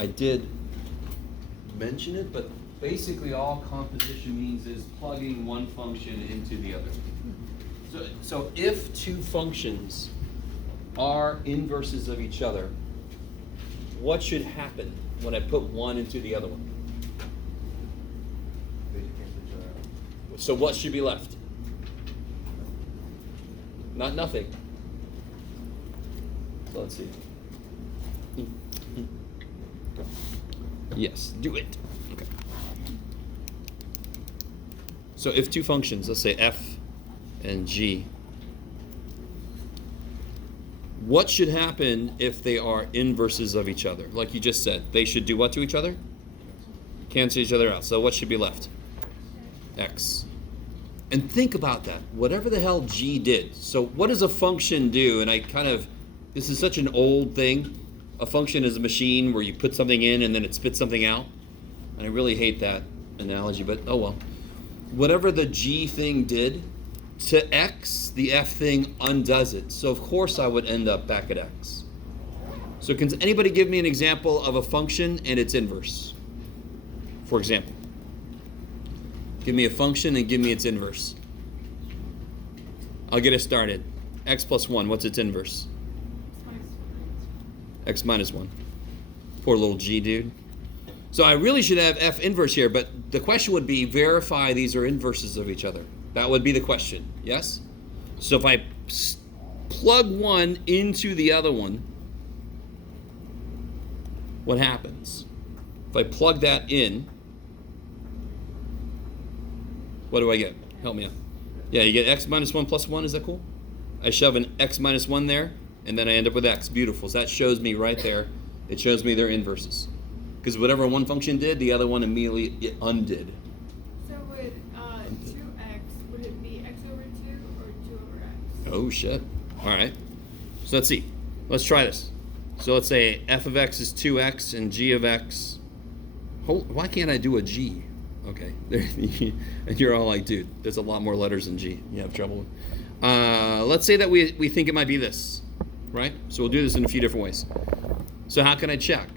I did mention it, but basically all composition means is plugging one function into the other. So if two functions are inverses of each other, what should happen when I put one into the other one? So what should be left? Not nothing. So let's see. Yes, do it. Okay. So if two functions, let's say f and g, what should happen if they are inverses of each other? Like you just said, they should do what to each other? Cancel each other out. So what should be left? X. And think about that. Whatever the hell g did. So what does a function do? And this is such an old thing. A function is a machine where you put something in and then it spits something out. And I really hate that analogy, but oh well. Whatever the g thing did to x, the f thing undoes it. So of course I would end up back at x. So can anybody give me an example of a function and its inverse? For example. Give me a function and give me its inverse. I'll get us started. X plus 1, what's its inverse? X minus 1. Poor little g dude. So I really should have f inverse here, but the question would be verify these are inverses of each other. That would be the question, yes? So if I plug one into the other one, what happens? If I plug that in, what do I get? Help me out. Yeah, you get x minus 1 plus 1, is that cool? I shove an x minus 1 there, and then I end up with x. Beautiful. So that shows me right there, it shows me their inverses. Because whatever one function did, the other one immediately undid. So would 2x, would it be x over 2 or 2 over x? Oh, shit. All right. So let's see. Let's try this. So let's say f of x is 2x and g of x. Why can't I do a g? Okay. And you're all like, dude, there's a lot more letters than g. You have trouble with. Let's say that we think it might be this, right? So we'll do this in a few different ways. So how can I check?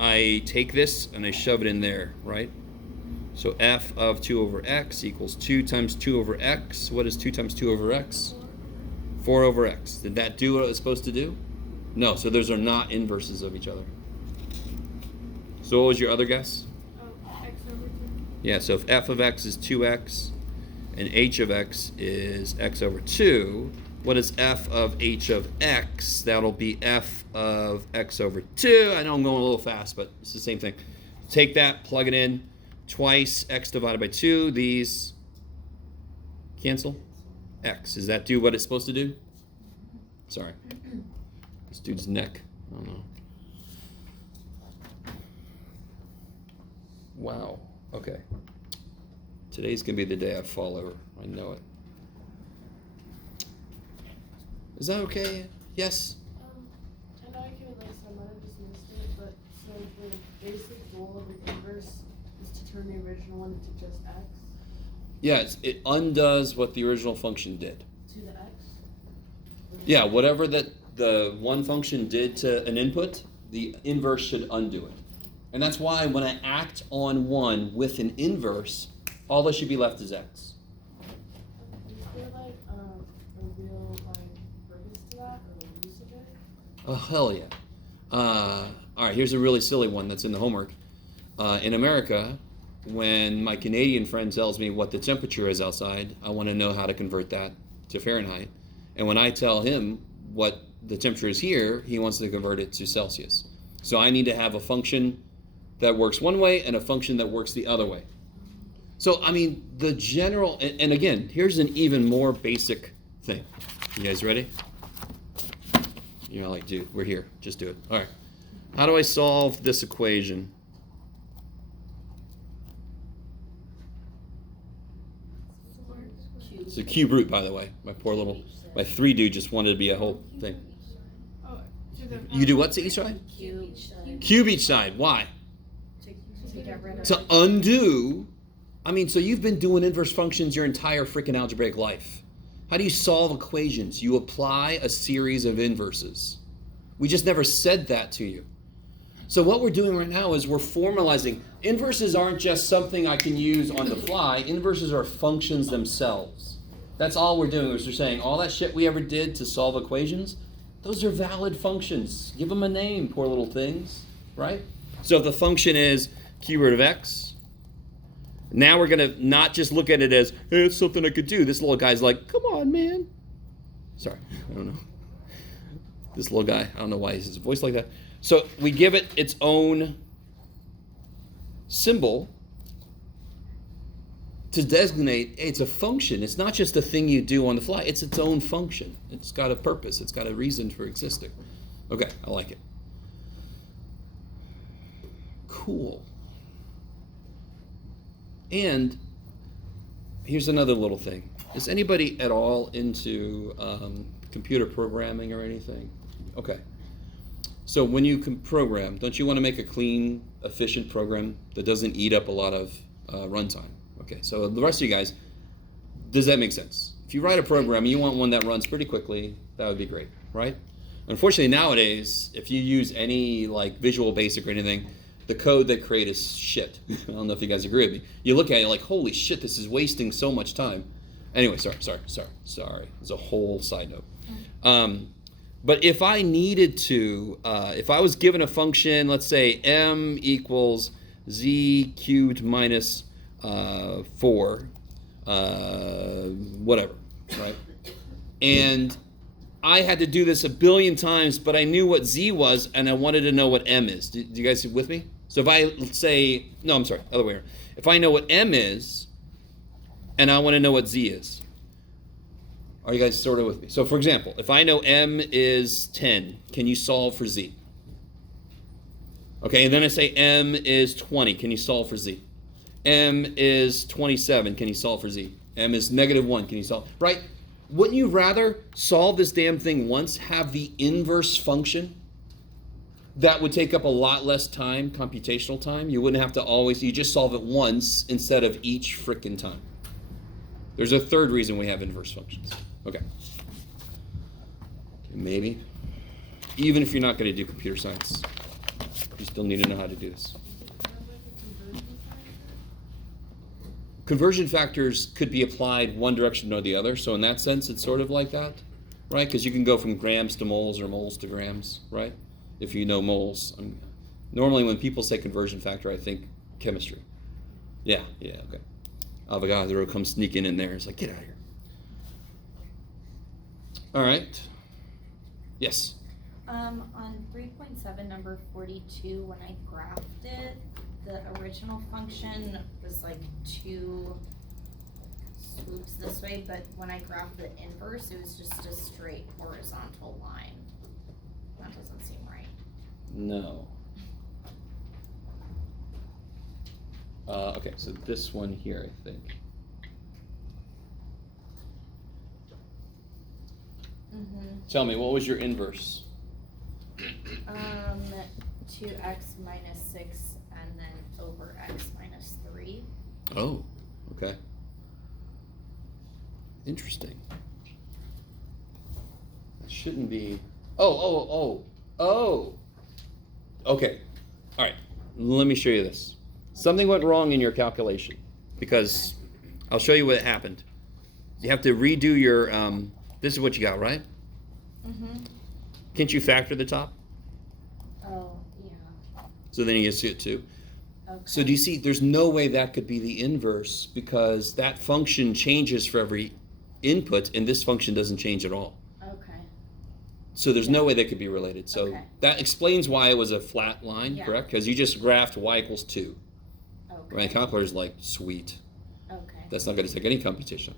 I take this and I shove it in there, right? So f of 2 over x equals 2 times 2 over x. What is 2 times 2 over x? 4 over x. Did that do what it was supposed to do? No, so those are not inverses of each other. So what was your other guess? X over 2. Yeah, so if f of x is 2x and h of x is x over 2, what is f of h of x? That'll be f of x over 2. I know I'm going a little fast, but it's the same thing. Take that, plug it in. Twice x divided by 2. These cancel. X. Does that do what it's supposed to do? Sorry. This dude's neck. I don't know. Wow. Okay. Today's going to be the day I fall over. I know it. Is that okay? Yes? I know I can I might have just missed it, but so the basic goal of the inverse is to turn the original one into just x? Yeah, it undoes what the original function did. To the x? Yeah, whatever that the one function did to an input, the inverse should undo it. And that's why when I act on one with an inverse, all that should be left is x. Is there a real purpose to that or the use of it? Oh, hell yeah. All right, here's a really silly one that's in the homework. In America, when my Canadian friend tells me what the temperature is outside, I want to know how to convert that to Fahrenheit. And when I tell him what the temperature is here, he wants to convert it to Celsius. So I need to have a function that works one way and a function that works the other way. So, I mean, the general, and again, here's an even more basic thing. You guys ready? You're like, dude, we're here. Just do it. All right. How do I solve this equation? It's a cube root, by the way. My 3 dude just wanted to be a whole thing. Oh, to the You do what to each side? Cube each side. Why? To get rid of To undo. I mean, so you've been doing inverse functions your entire freaking algebraic life. How do you solve equations? You apply a series of inverses. We just never said that to you. So what we're doing right now is we're formalizing. Inverses aren't just something I can use on the fly. Inverses are functions themselves. That's all we're doing is we're saying all that shit we ever did to solve equations, those are valid functions. Give them a name, poor little things, right? So if the function is q root of x, now we're going to not just look at it as, hey, it's something I could do. This little guy's like, come on, man. Sorry, I don't know. This little guy, I don't know why he has a voice like that. So we give it its own symbol to designate, hey, it's a function. It's not just a thing you do on the fly. It's its own function. It's got a purpose. It's got a reason for existing. Okay, I like it. Cool. And here's another little thing. Is anybody at all into computer programming or anything? Okay. So when you can program, don't you want to make a clean, efficient program that doesn't eat up a lot of runtime? Okay, so the rest of you guys, does that make sense? If you write a program and you want one that runs pretty quickly, that would be great, right? Unfortunately, nowadays, if you use any like Visual Basic or anything, the code they create is shit. I don't know if you guys agree with me. You look at it like, holy shit, this is wasting so much time. Anyway, sorry. It's a whole side note. But if I needed to, if I was given a function, let's say m equals z cubed minus 4, whatever, right? And I had to do this a billion times, but I knew what z was, and I wanted to know what m is. Do you guys with me? So if I say, no, I'm sorry, other way around. If I know what m is, and I want to know what z is, are you guys sort of with me? So for example, if I know m is 10, can you solve for z? Okay, and then I say m is 20, can you solve for z? M is 27, can you solve for z? M is -1, can you solve? Right? Wouldn't you rather solve this damn thing once, have the inverse function? That would take up a lot less time, computational time. You wouldn't have to always, you just solve it once instead of each frickin' time. There's a third reason we have inverse functions. Okay. Maybe. Even if you're not going to do computer science, you still need to know how to do this. Conversion factors could be applied one direction or the other. So in that sense, it's sort of like that, right? Because you can go from grams to moles or moles to grams, right? If you know moles. Normally when people say conversion factor, I think chemistry. Yeah, okay. Avogadro comes sneaking in there. It's like, get out of here. All right. Yes? On 3.7, number 42, when I graphed it, the original function was like 2 swoops this way, but when I graphed the inverse, it was just a straight horizontal line. That doesn't seem right. No. Okay, so this one here, I think. Tell me, what was your inverse? 2x minus 6 and then over x minus 3. Oh, okay. Interesting. That shouldn't be. Oh. Okay. All right. Let me show you this. Something went wrong in your calculation because I'll show you what happened. You have to redo your. This is what you got, right? Mm-hmm. Can't you factor the top? Oh, yeah. So then you get it too. Okay. So do you see, there's no way that could be the inverse because that function changes for every input and this function doesn't change at all. Okay. So there's no way they could be related. So Okay. that explains why it was a flat line, Yeah. correct? Because you just graphed y equals 2. Okay. Right? Calculator's like, sweet. Okay. That's not going to take any computation.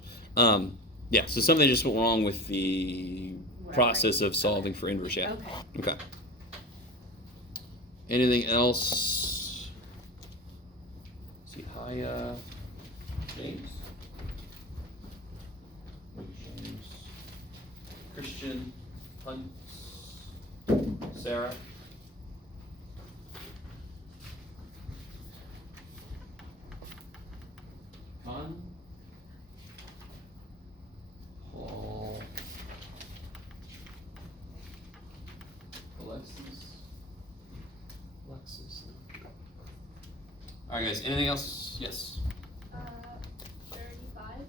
Yeah, so something just went wrong with the process of solving for inverse. Yeah. Okay. Okay. Anything else? Let's see, hi, James. James. Christian. Hunt. Sarah. Con. Paul. Alexis. x's. All right, guys. Anything else? Yes. 35.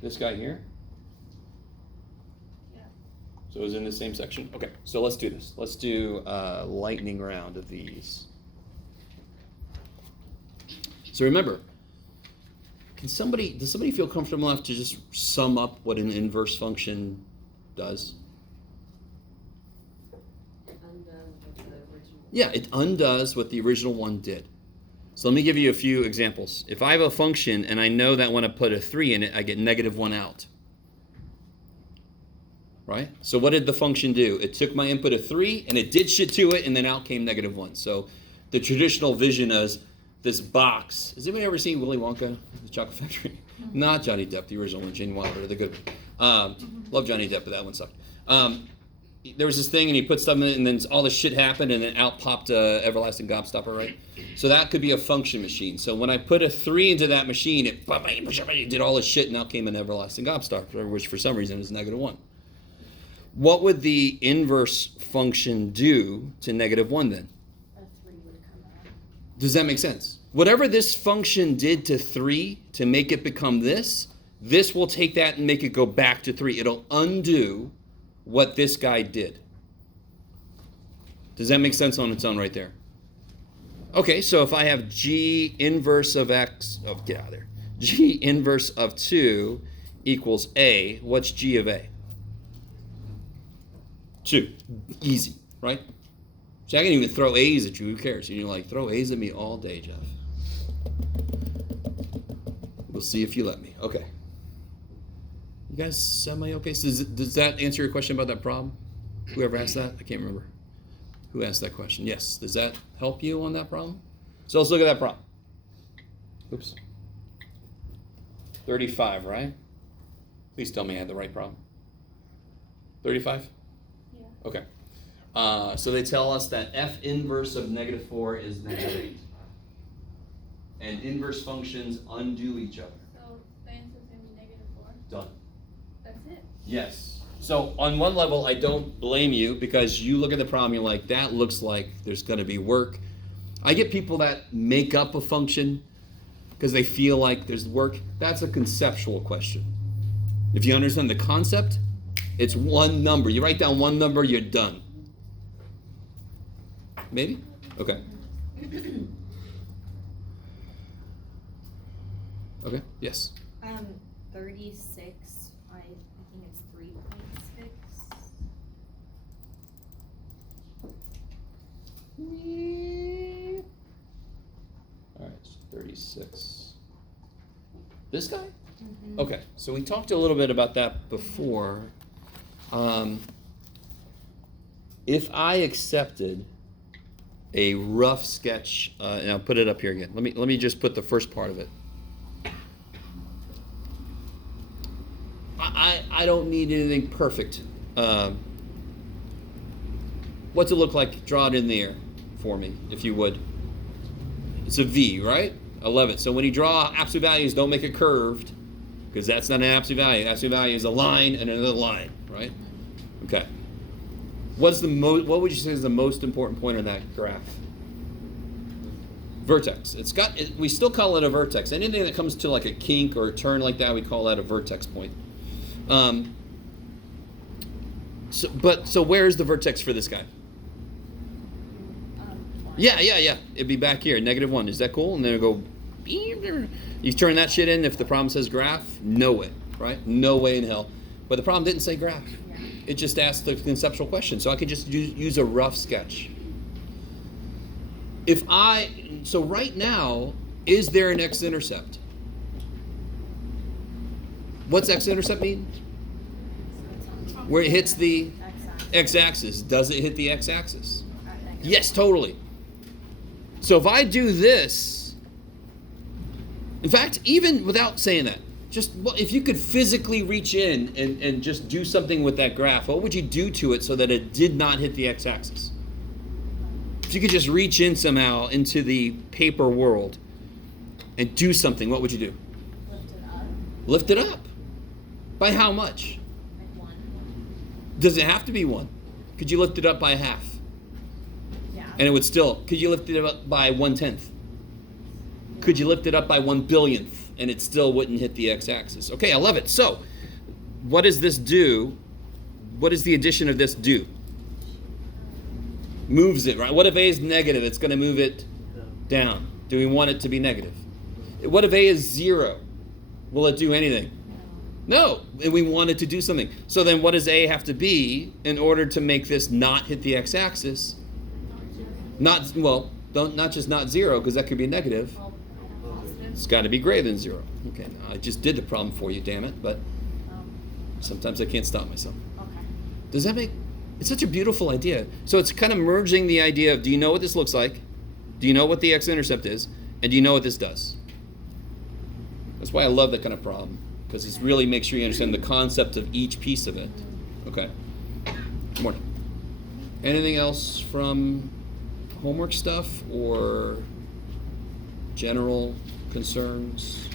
This guy here? Yeah. So it's in the same section? Okay, so let's do this. Let's do a lightning round of these. So remember, does somebody feel comfortable enough to just sum up what an inverse function does? Yeah, it undoes what the original one did. So let me give you a few examples. If I have a function and I know that when I put a 3 in it, I get -1 out. Right? So what did the function do? It took my input of 3 and it did shit to it, and then out came -1. So the traditional vision is this box. Has anybody ever seen Willy Wonka, the Chocolate Factory? Not Johnny Depp, the original one, Gene Wilder, the good one. Love Johnny Depp, but that one sucked. There was this thing, and he put stuff in it, and then all this shit happened, and then out popped Everlasting Gobstopper, right? So that could be a function machine. So when I put a 3 into that machine, it did all this shit, and out came an Everlasting Gobstopper, which for some reason is -1. What would the inverse function do to -1 then? A 3 would come out. Does that make sense? Whatever this function did to 3 to make it become this will take that and make it go back to 3. It'll undo what this guy did. Does that make sense on its own right there? Okay, so if I have g inverse of x, get out of there. G inverse of 2 equals a, what's g of a? 2. Easy, right? So I can even throw a's at you, who cares? And you're like, throw a's at me all day, Jeff. We'll see if you let me. Okay. You guys semi-okay? So does that answer your question about that problem? Whoever asked that? I can't remember. Who asked that question? Yes. Does that help you on that problem? So let's look at that problem. Oops. 35, right? Please tell me I had the right problem. 35? Yeah. Okay. So they tell us that f inverse of -4 is -8. And inverse functions undo each other. So the answer is going to be -4. Done. That's it. Yes. So on one level, I don't blame you, because you look at the problem, you're like, that looks like there's going to be work. I get people that make up a function because they feel like there's work. That's a conceptual question. If you understand the concept, it's one number. You write down one number, you're done. Maybe? Okay. Okay, yes. 36, I think it's 3.6. All right, 36. This guy? Mm-hmm. Okay, so we talked a little bit about that before. If I accepted a rough sketch, and I'll put it up here again. Let me just put the first part of it. I don't need anything perfect. What's it look like? Draw it in the air for me, if you would. It's a V, right? 11. So when you draw absolute values, don't make it curved, because that's not an absolute value. Absolute value is a line and another line, right? Okay. What would you say is the most important point on that graph? Vertex. We still call it a vertex. Anything that comes to like a kink or a turn like that, we call that a vertex point. So where's the vertex for this guy? Yeah. It'd be back here, -1. Is that cool? And then it'll go. You turn that shit in. If the problem says graph, no way, right? No way in hell. But the problem didn't say graph. It just asked the conceptual question. So I could just use a rough sketch. So right now, is there an x-intercept? What's x-intercept mean? Where it hits the x-axis. Does it hit the x-axis? Yes, totally. So if I do this, in fact, even without saying that, just if you could physically reach in and just do something with that graph, what would you do to it so that it did not hit the x-axis? If you could just reach in somehow into the paper world and do something, what would you do? Lift it up. Lift it up. By how much? Like 1. Does it have to be 1? Could you lift it up by half? Yeah. And it would still, could you lift it up by 1/10? Could you lift it up by 1/1000th and it still wouldn't hit the x-axis? Okay, I love it. So, what does this do? What does the addition of this do? Moves it, right? What if a is negative? It's going to move it down. Do we want it to be negative? What if a is 0? Will it do anything? No, and we want it to do something. So then what does a have to be in order to make this not hit the x-axis? Not, well, not just not 0, because that could be negative. Well, positive. It's got to be greater than 0. Okay, now I just did the problem for you, damn it, but sometimes I can't stop myself. Okay. Does that make, it's such a beautiful idea. So it's kind of merging the idea of, do you know what this looks like? Do you know what the x-intercept is? And do you know what this does? That's why I love that kind of problem, because it really makes sure you understand the concept of each piece of it. Okay. Good morning. Anything else from homework stuff or general concerns?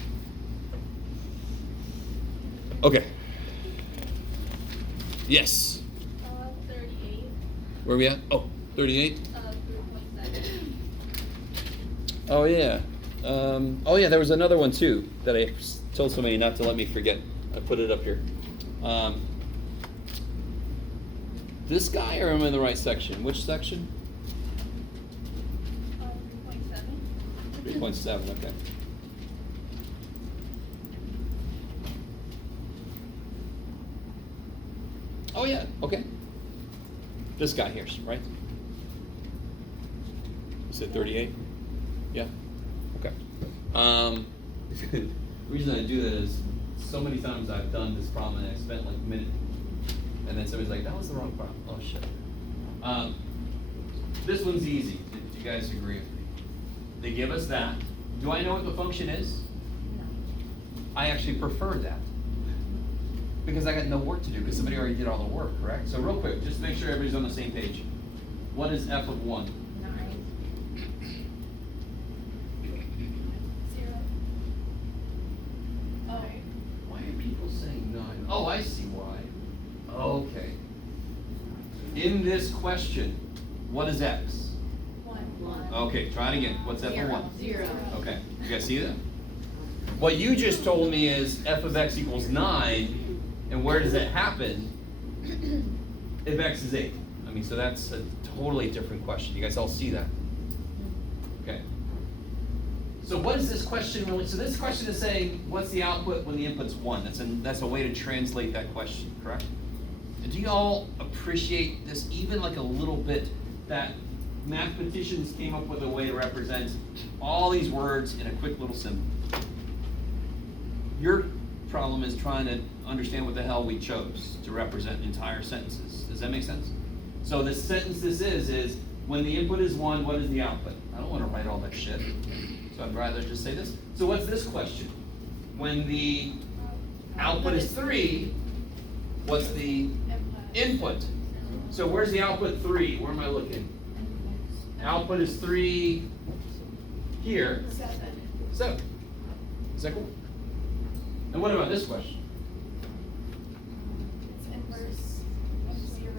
Okay. Yes. 38. Where are we at? Oh, 38. 3.7. Oh yeah. Oh yeah, there was another one too that I told somebody not to let me forget. I put it up here. This guy, or am I in the right section? Which section? 3.7. 3.7, okay. Oh yeah, okay. This guy here, right? You said 38? Yeah? Okay. The reason I do that is so many times I've done this problem and I spent like a minute and then somebody's like, that was the wrong problem. Oh shit. This one's easy. Do you guys agree with me? They give us that. Do I know what the function is? No. I actually prefer that. Because I got no work to do, because somebody already did all the work, correct? So real quick, just to make sure everybody's on the same page. What is f of 1? 9. 0. Oh. Why are people saying 9? Oh, I see why. Okay. In this question, what is x? 1. Okay, try it again. What's f of 1? 0. Okay, you guys see that? What you just told me is f of x equals 9, and where does it happen if x is 8? I mean, so that's a totally different question. You guys all see that? Okay. So what is this question really? So this question is saying, what's the output when the input's 1? That's a way to translate that question, correct? And do you all appreciate this even like a little bit, that mathematicians came up with a way to represent all these words in a quick little symbol? Your problem is trying to understand what the hell we chose to represent entire sentences. Does that make sense? So the sentence this is when the input is 1, what is the output? I don't want to write all that shit. So I'd rather just say this. So what's this question? When the output is 3, what's the input? So where's the output 3? Where am I looking? Output is 3 here. 7. Is that cool? And what about this question? It's inverse of 0.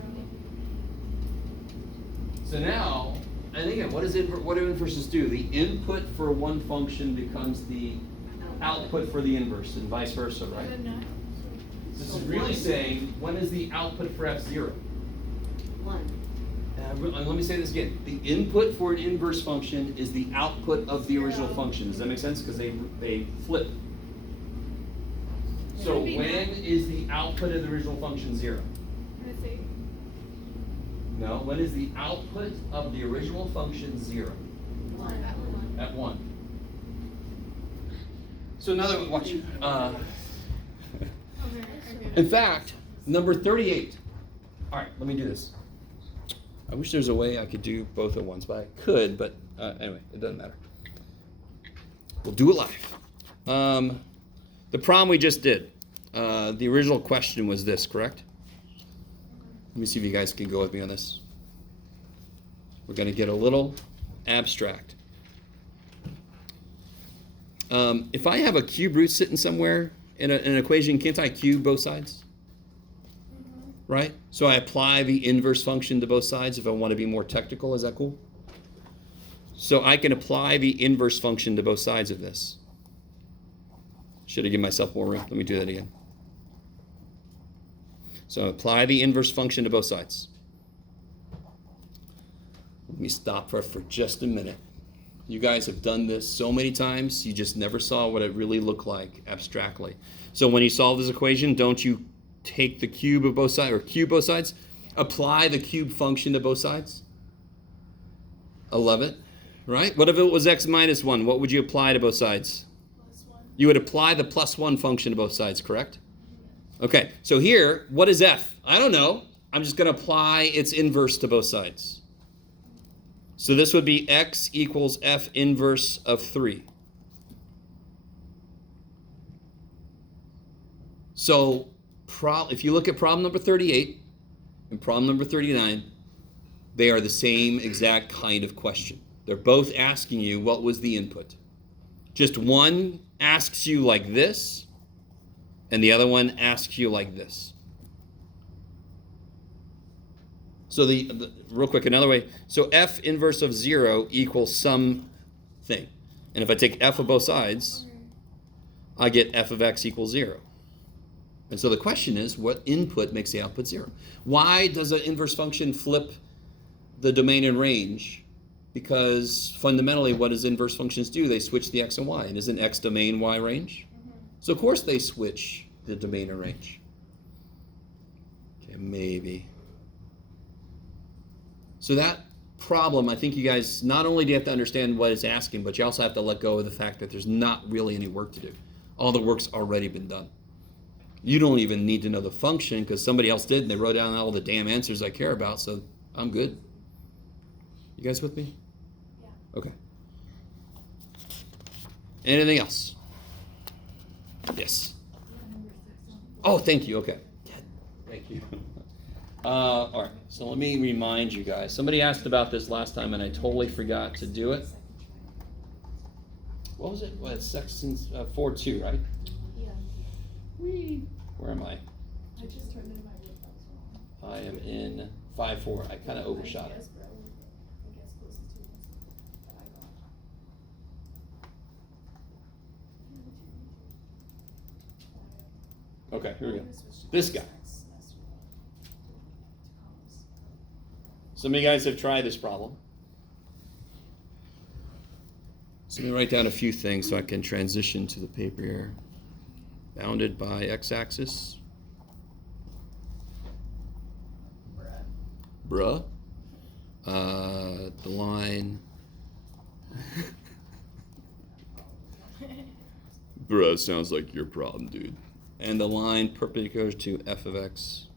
So now, and again, what do inverses do? The input for one function becomes the output for the inverse, and vice versa, right? This is really saying, when is the output for f0? 1. Let me say this again. The input for an inverse function is the output of the original function. Does that make sense? Because they flip. So when is the output of the original function 0? No, when is the output of the original function 0? 1. At 1. So another one, watch. In fact, number 38. All right, let me do this. I wish there's a way I could do both at once, but I could, but anyway, it doesn't matter. We'll do it live. The problem we just did, the original question was this, correct? Let me see if you guys can go with me on this. We're going to get a little abstract. If I have a cube root sitting somewhere in an equation, can't I cube both sides? Right? So I apply the inverse function to both sides if I want to be more technical. Is that cool? So I can apply the inverse function to both sides of this. Should have given myself more room. Let me do that again. So apply the inverse function to both sides. Let me stop for just a minute. You guys have done this so many times, you just never saw what it really looked like abstractly. So when you solve this equation, don't you take the cube of both sides, or cube both sides, apply the cube function to both sides? I love it, right? What if it was x minus 1? What would you apply to both sides? +1. You would apply the +1 function to both sides, correct? Okay, so here, what is f? I don't know. I'm just going to apply its inverse to both sides. So this would be x equals f inverse of 3. So if you look at problem number 38 and problem number 39, they are the same exact kind of question. They're both asking you what was the input. Just one asks you like this, and the other one asks you like this. So the real quick, another way. So f inverse of 0 equals something. And if I take f of both sides, I get f of x equals 0. And so the question is, what input makes the output 0? Why does an inverse function flip the domain and range? Because fundamentally, what does inverse functions do? They switch the x and y. And isn't x domain, y range? So of course they switch the domain and range. Okay, maybe. So that problem, I think you guys, not only do you have to understand what it's asking, but you also have to let go of the fact that there's not really any work to do. All the work's already been done. You don't even need to know the function because somebody else did and they wrote down all the damn answers I care about, so I'm good. You guys with me? Yeah. Okay. Anything else? Yes. Oh, thank you. Okay. Thank you. All right. So let me remind you guys. Somebody asked about this last time, and I totally forgot to do it. What was it? Well, it's section 4.2, right? Yeah. Where am I? I just turned in my work, that was wrong. I am in 5.4. I kind of overshot it. But I guess closest to it that I got. Okay, here we go. This guy. Some of you guys have tried this problem. So let me write down a few things so I can transition to the paper here. Bounded by x-axis. Bruh. The line. Bruh sounds like your problem, dude. And the line perpendicular to f of x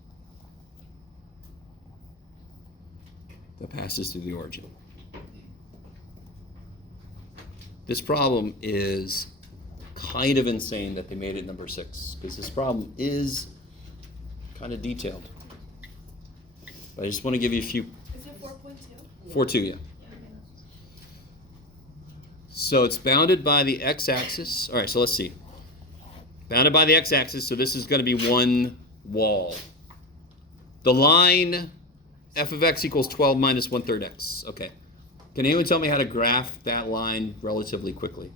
that passes through the origin. This problem is kind of insane that they made it number 6, because this problem is kind of detailed. But I just want to give you a few. Is it 4.2? 4.2, yeah. So it's bounded by the x-axis. All right, so let's see. Bounded by the x-axis, so this is going to be one wall. The line f of x equals 12 minus 1/3 x. Okay. Can anyone tell me how to graph that line relatively quickly?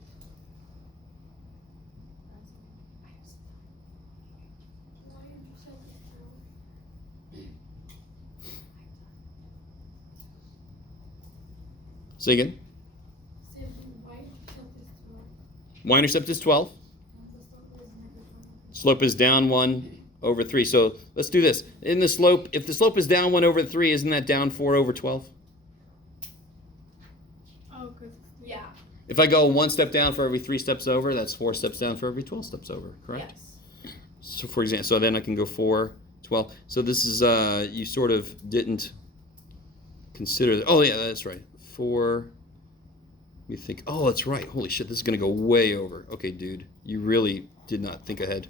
Say again. Y-intercept is 12. Slope is down 1/3. So let's do this. In the slope, if the slope is down 1/3, isn't that down 4/12? Oh, because Yeah. If I go 1 step down for every 3 steps over, that's 4 steps down for every 12 steps over, correct? Yes. So for example, so then I can go 4, 12. So this is, you sort of didn't consider, oh yeah, that's right. 4, you think, oh, that's right. Holy shit, this is going to go way over. Okay, dude, you really did not think ahead.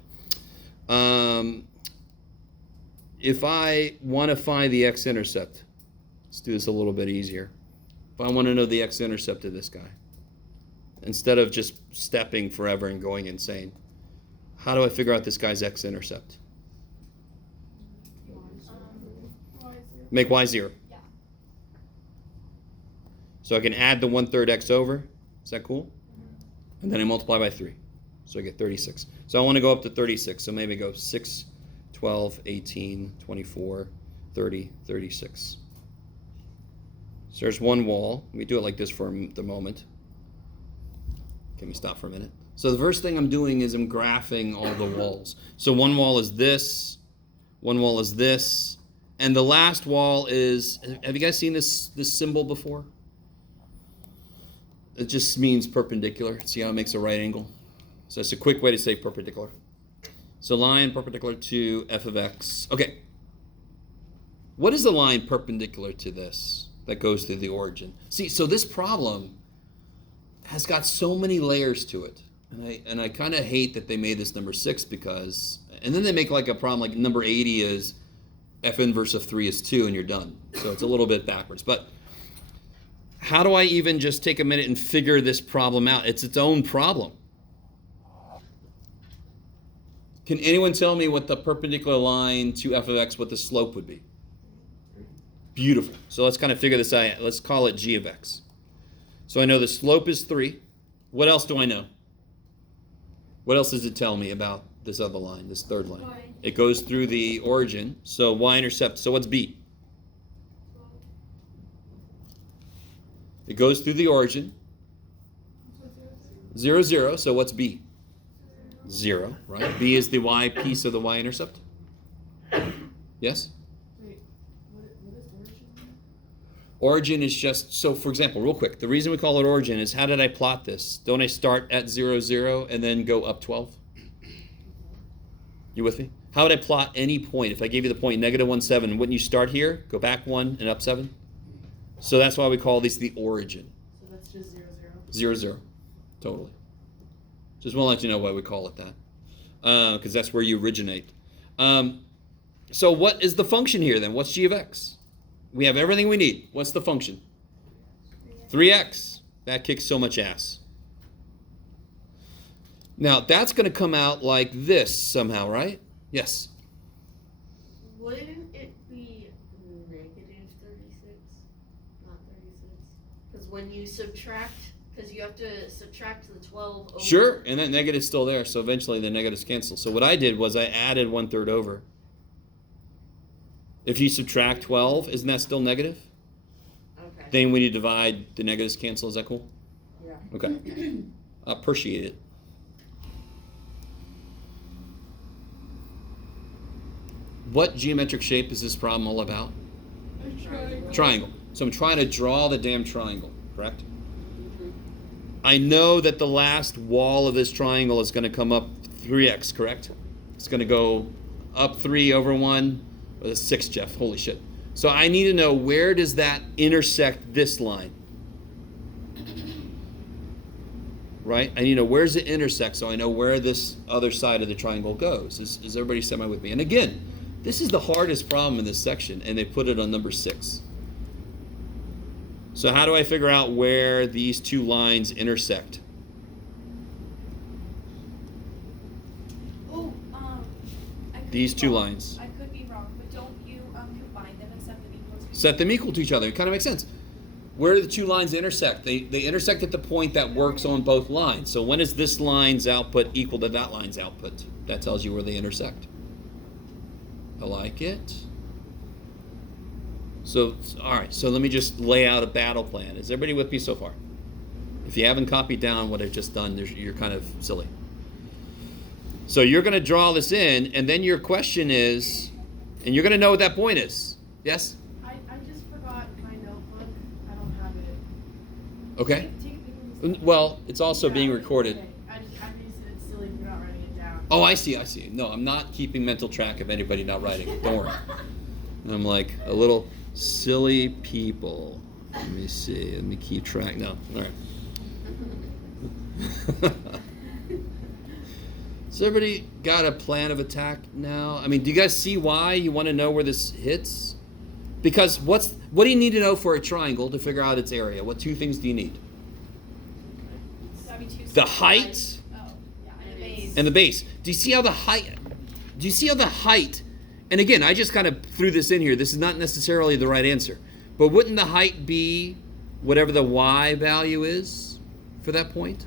If I want to find the x-intercept, let's do this a little bit easier. If I want to know the x-intercept of this guy, instead of just stepping forever and going insane, How do I figure out this guy's x-intercept? Y0. Make y 0. Yeah. So I can add the 1/3 x over. Is that cool? And then I multiply by 3. So I get 36. So I want to go up to 36. So maybe go 6, 12, 18, 24, 30, 36. So there's one wall. Let me do it like this for the moment. Let me stop for a minute. So the first thing I'm doing is I'm graphing all the walls. So one wall is this, one wall is this, and the last wall is, have you guys seen this symbol before? It just means perpendicular. See how it makes a right angle? So that's a quick way to say perpendicular. So line perpendicular to f of x. Okay. What is the line perpendicular to this that goes through the origin? See, so this problem has got so many layers to it. And I kind of hate that they made this number 6 because, and then they make like a problem like number 80 is f inverse of 3 is 2 and you're done. So it's a little bit backwards. But how do I even just take a minute and figure this problem out? It's its own problem. Can anyone tell me what the perpendicular line to f of x, what the slope would be? Beautiful. So let's kind of figure this out. Let's call it g of x. So I know the slope is 3. What else do I know? What else does it tell me about this other line, this third line? Y. It goes through the origin. So y-intercept. So what's b? It goes through the origin. 0, 0. So what's b? 0, right? B is the y piece of the y-intercept. Yes? Wait, what is origin? Origin is just, so for example, real quick, the reason we call it origin is how did I plot this? Don't I start at 0, 0 and then go up 12? You with me? How would I plot any point? If I gave you the point -1, 7, wouldn't you start here, go back 1 and up 7? So that's why we call these the origin. So that's just 0, 0. 0, 0. Totally. Just want to let you know why we call it that. Because that's where you originate. So what is the function here then? What's g of x? We have everything we need. What's the function? 3x. That kicks so much ass. Now, that's going to come out like this somehow, right? Yes. Wouldn't it be negative 36? Not 36? Because when you subtract, because you have to subtract the 12 over. Sure, and that negative's still there, so eventually the negatives cancel. So what I did was I added 1/3 over. If you subtract 12, isn't that still negative? Okay. Then when you divide, the negatives cancel. Is that cool? Yeah. Okay. Appreciate it. What geometric shape is this problem all about? Triangle. So I'm trying to draw the damn triangle, correct? I know that the last wall of this triangle is going to come up 3x, correct? It's going to go up 3 over 1. Well, that's 6, Jeff. Holy shit. So I need to know, where does that intersect this line? Right? I need to know where's it intersect so I know where this other side of the triangle goes. Is everybody semi with me? And again, this is the hardest problem in this section, and they put it on number 6. So how do I figure out where these two lines intersect? Oh, I could These be two wrong. lines. I could be wrong, but don't you combine them and set them equal to each Set them equal to each other. It kind of makes sense. Where do the two lines intersect? They intersect at the point that works on both lines. So when is this line's output equal to that line's output? That tells you where they intersect. I like it. So, all right, so let me just lay out a battle plan. Is everybody with me so far? If you haven't copied down what I've just done, you're kind of silly. So you're going to draw this in, and then your question is, and you're going to know what that point is. Yes? I just forgot my notebook. I don't have it. Okay. Take a picture of this. Well, it's also being Yeah, recorded. okay. I just said it's silly if you're not writing it down. Oh, I see. No, I'm not keeping mental track of anybody not writing. Don't worry. I'm like a little silly people. Let me see. Let me keep track. No. All right. So everybody got a plan of attack now? I mean, do you guys see why you want to know where this hits? Because what do you need to know for a triangle to figure out its area? What two things do you need? other. That'd be two The sides. height Oh, yeah, and the base. and the base. Do you see how the height? Do you see how the height? And again, I just kind of threw this in here. This is not necessarily the right answer, but wouldn't the height be whatever the y value is for that point?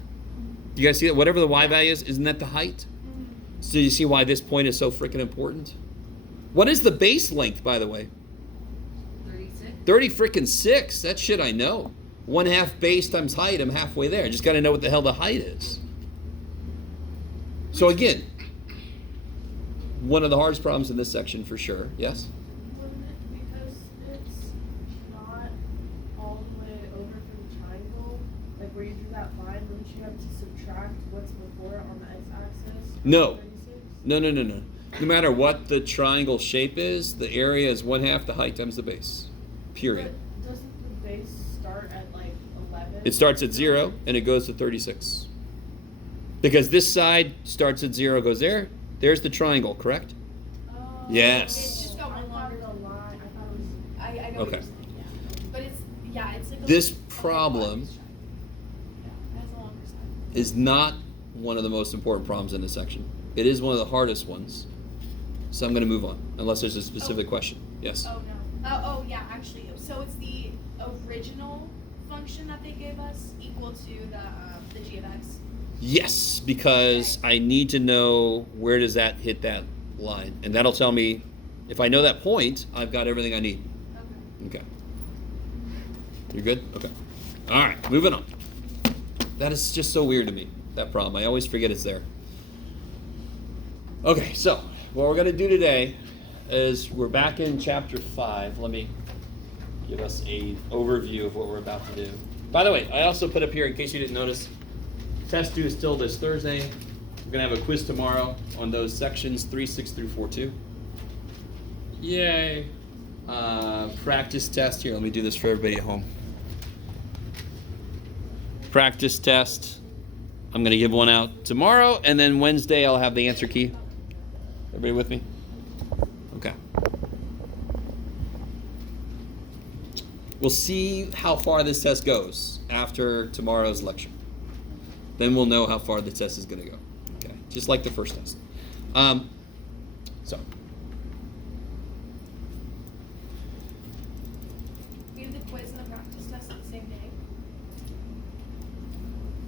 Do you guys see that? Whatever the y value is, isn't that the height? So you see why this point is so freaking important? What is the base length, by the way? 36. 30 freaking 6. That shit I know. 1/2 base times height, I'm halfway there. I just got to know what the hell the height is. So again, one of the hardest problems in this section for sure. Yes? Wouldn't it, because it's not all the way over from the triangle, like where you drew that line, wouldn't you have to subtract what's before it on the x-axis? No. 36? No. No matter what the triangle shape is, the area is 1/2 the height times the base. Period. But doesn't the base start at like 11? It starts at 0 and it goes to 36. Because this side starts at 0, goes there. There's the triangle, correct? Oh. Yes. It's just got I one thought longer. the line, I thought it was. I know Okay. what you're saying, yeah. But it's like a This okay, problem yeah, it has a longer side. is not one of the most important problems in this section. It is one of the hardest ones. So I'm going to move on, unless there's a specific question. Yes? Oh no. Oh yeah, actually. So it's the original function that they gave us equal to the g of x. Yes, because I need to know where does that hit that line. And that'll tell me, if I know that point, I've got everything I need. Okay. Okay. You're good? Okay. All right, moving on. That is just so weird to me, that problem. I always forget it's there. Okay, so what we're going to do today is we're back in chapter 5. Let me give us an overview of what we're about to do. By the way, I also put up here, in case you didn't notice, test due is still this Thursday. We're going to have a quiz tomorrow on those sections 3.6 through 4.2. Yay. Practice test. Here, let me do this for everybody at home. Practice test. I'm going to give one out tomorrow, and then Wednesday I'll have the answer key. Everybody with me? Okay. We'll see how far this test goes after tomorrow's lecture. Then we'll know how far the test is going to go. Okay, just like the first test. So. We have the quiz and the practice test on the same day.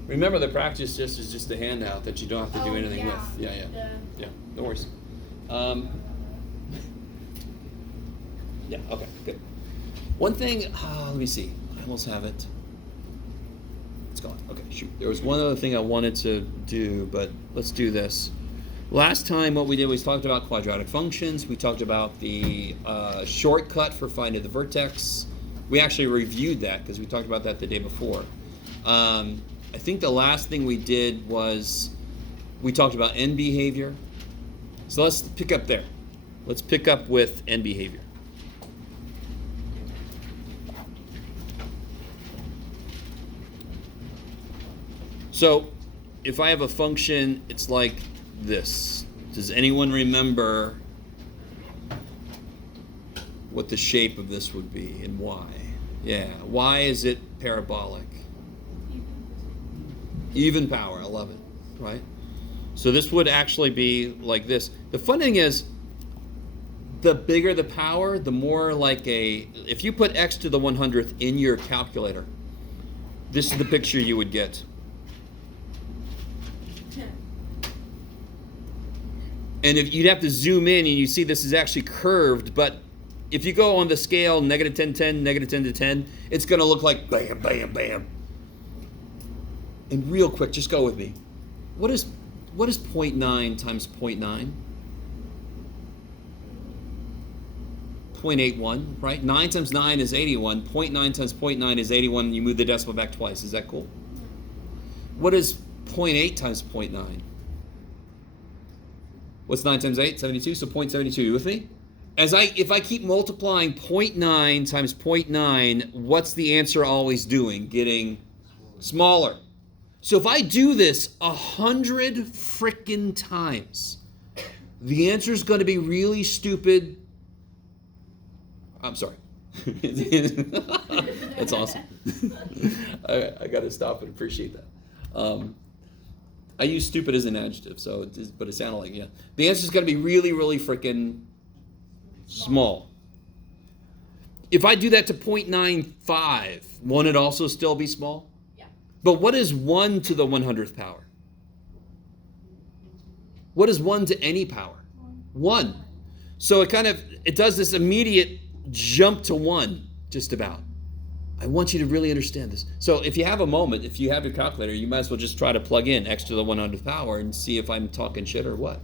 Remember, the practice test is just a handout that you don't have to do Oh, anything yeah. with. Yeah. The- Yeah, no worries. Yeah, okay, good. One thing, let me see. I almost have it. It's gone. Okay, shoot. There was one other thing I wanted to do, but let's do this. Last time what we did was talked about quadratic functions. We talked about the shortcut for finding the vertex. We actually reviewed that because we talked about that the day before. I think the last thing we did was we talked about end behavior. So let's pick up there. Let's pick up with end behavior. So if I have a function, it's like this. Does anyone remember what the shape of this would be and why? Yeah, why is it parabolic? Even power, I love it, right? So this would actually be like this. The fun thing is, the bigger the power, the more like if you put x to the 100th in your calculator, this is the picture you would get. And if you'd have to zoom in and you see this is actually curved, but if you go on the scale negative 10, 10, negative 10 to 10, it's going to look like bam, bam, bam. And real quick, just go with me. What is 0.9 times 0.9? 0.81, right? 9 times 9 is 81. 0.9 times 0.9 is 81, and you move the decimal back twice. Is that cool? What is 0.8 times 0.9? What's 9 times 8? 72. So 0.72. You with me? If I keep multiplying 0.9 times 0.9, what's the answer always doing? Getting smaller. So if I do this 100 frickin' times, the answer is going to be really stupid. I'm sorry. That's awesome. I got to stop and appreciate that. I use stupid as an adjective, so but it sounded like, yeah. The answer is going to be really, really freaking small. If I do that to 0.95, won't it also still be small? Yeah. But what is 1 to the 100th power? What is 1 to any power? 1. So it does this immediate jump to 1, just about. I want you to really understand this. So if you have a moment, if you have your calculator, you might as well just try to plug in x to the 100th power and see if I'm talking shit or what.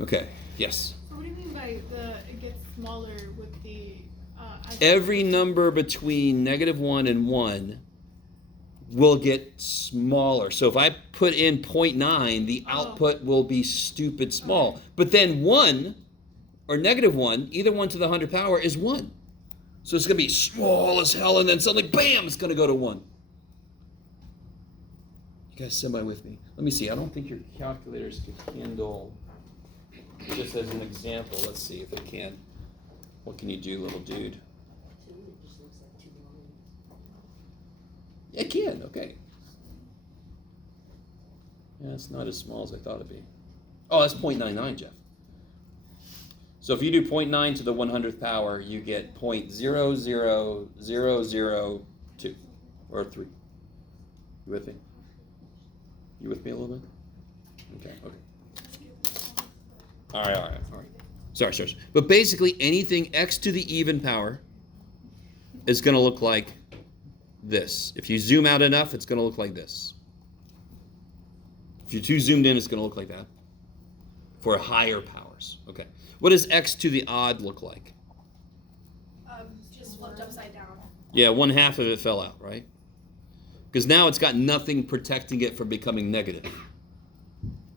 Okay, yes. So what do you mean by it gets smaller with the Every number between -1 and 1 will get smaller. So if I put in 0.9, the output will be stupid small. Okay. But then 1 or -1, either 1 to the 100th power is 1. So it's going to be small as hell, and then suddenly, bam, it's going to go to 1. You guys semi with me? Let me see. I don't think your calculators can handle, just as an example, let's see if it can. What can you do, little dude? To me, it just looks like 2 lines. It can, okay. Yeah, it's not as small as I thought it'd be. Oh, that's 0.99, Jeff. So if you do 0.9 to the 100th power, you get 0.00002 or 3. You with me? You with me a little bit? Okay. All right. Sorry. But basically, anything x to the even power is going to look like this. If you zoom out enough, it's going to look like this. If you're too zoomed in, it's going to look like that. For higher powers. Okay. What does x to the odd look like? Just flipped upside down. Yeah, 1/2 of it fell out, right? Because now it's got nothing protecting it from becoming negative.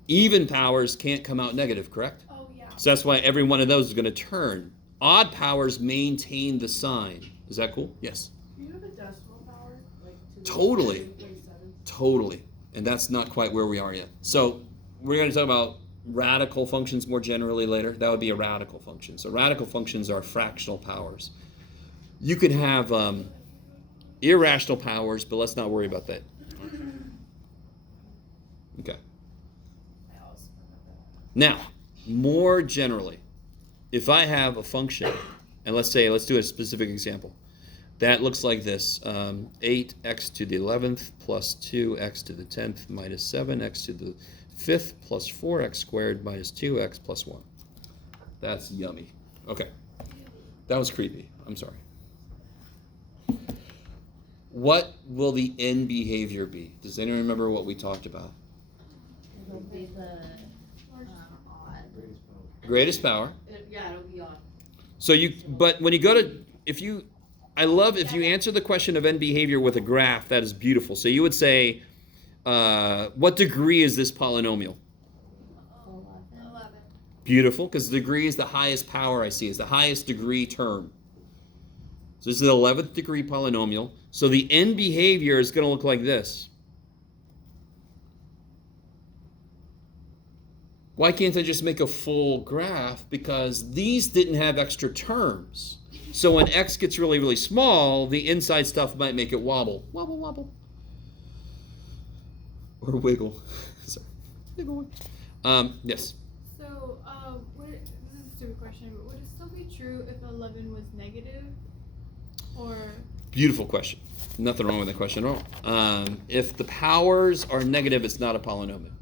Even powers can't come out negative, correct? Oh yeah. So that's why every one of those is going to turn. Odd powers maintain the sign. Is that cool? Yes. Do you have a decimal power? Like to the Totally. 0.7? Totally. And that's not quite where we are yet. So we're going to talk about radical functions more generally later. That would be a radical function. So radical functions are fractional powers. You could have irrational powers, but let's not worry about that. Okay. Now, more generally, if I have a function, and let's do a specific example. That looks like this. 8x to the 11th plus 2x to the 10th minus 7x to the 5th plus 4x squared minus 2x plus 1. That's yummy. Okay. That was creepy. I'm sorry. What will the end behavior be? Does anyone remember what we talked about? It'll be the odd. Greatest power. Yeah, it'll be odd. But when you go to, I love if you answer the question of end behavior with a graph, that is beautiful. So you would say, what degree is this polynomial? 11. Beautiful, because the degree is the highest power I see, is the highest degree term. So this is the 11th degree polynomial. So the end behavior is going to look like this. Why can't I just make a full graph? Because these didn't have extra terms. So when x gets really, really small, the inside stuff might make it wobble. Wobble, wobble. Or wiggle. Sorry. Wiggle. Yes. So, this is a stupid question, but would it still be true if 11 was negative? Or Beautiful question. Nothing wrong with that question at all. If the powers are negative, it's not a polynomial.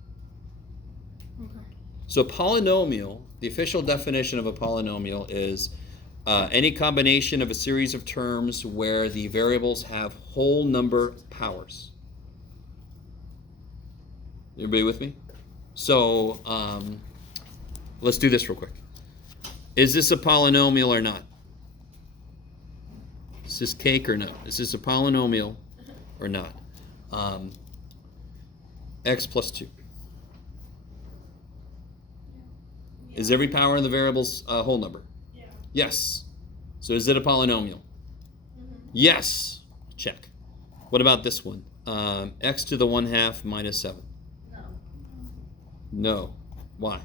okay. So polynomial, the official definition of a polynomial is any combination of a series of terms where the variables have whole number powers. Everybody with me? So let's do this real quick. Is this a polynomial or not? Is this cake or no? Is this a polynomial or not? X plus 2. Is every power in the variable's a whole number? Yeah. Yes. So is it a polynomial? Mm-hmm. Yes. Check. What about this one? X to the 1/2 minus 7. No. No. Why?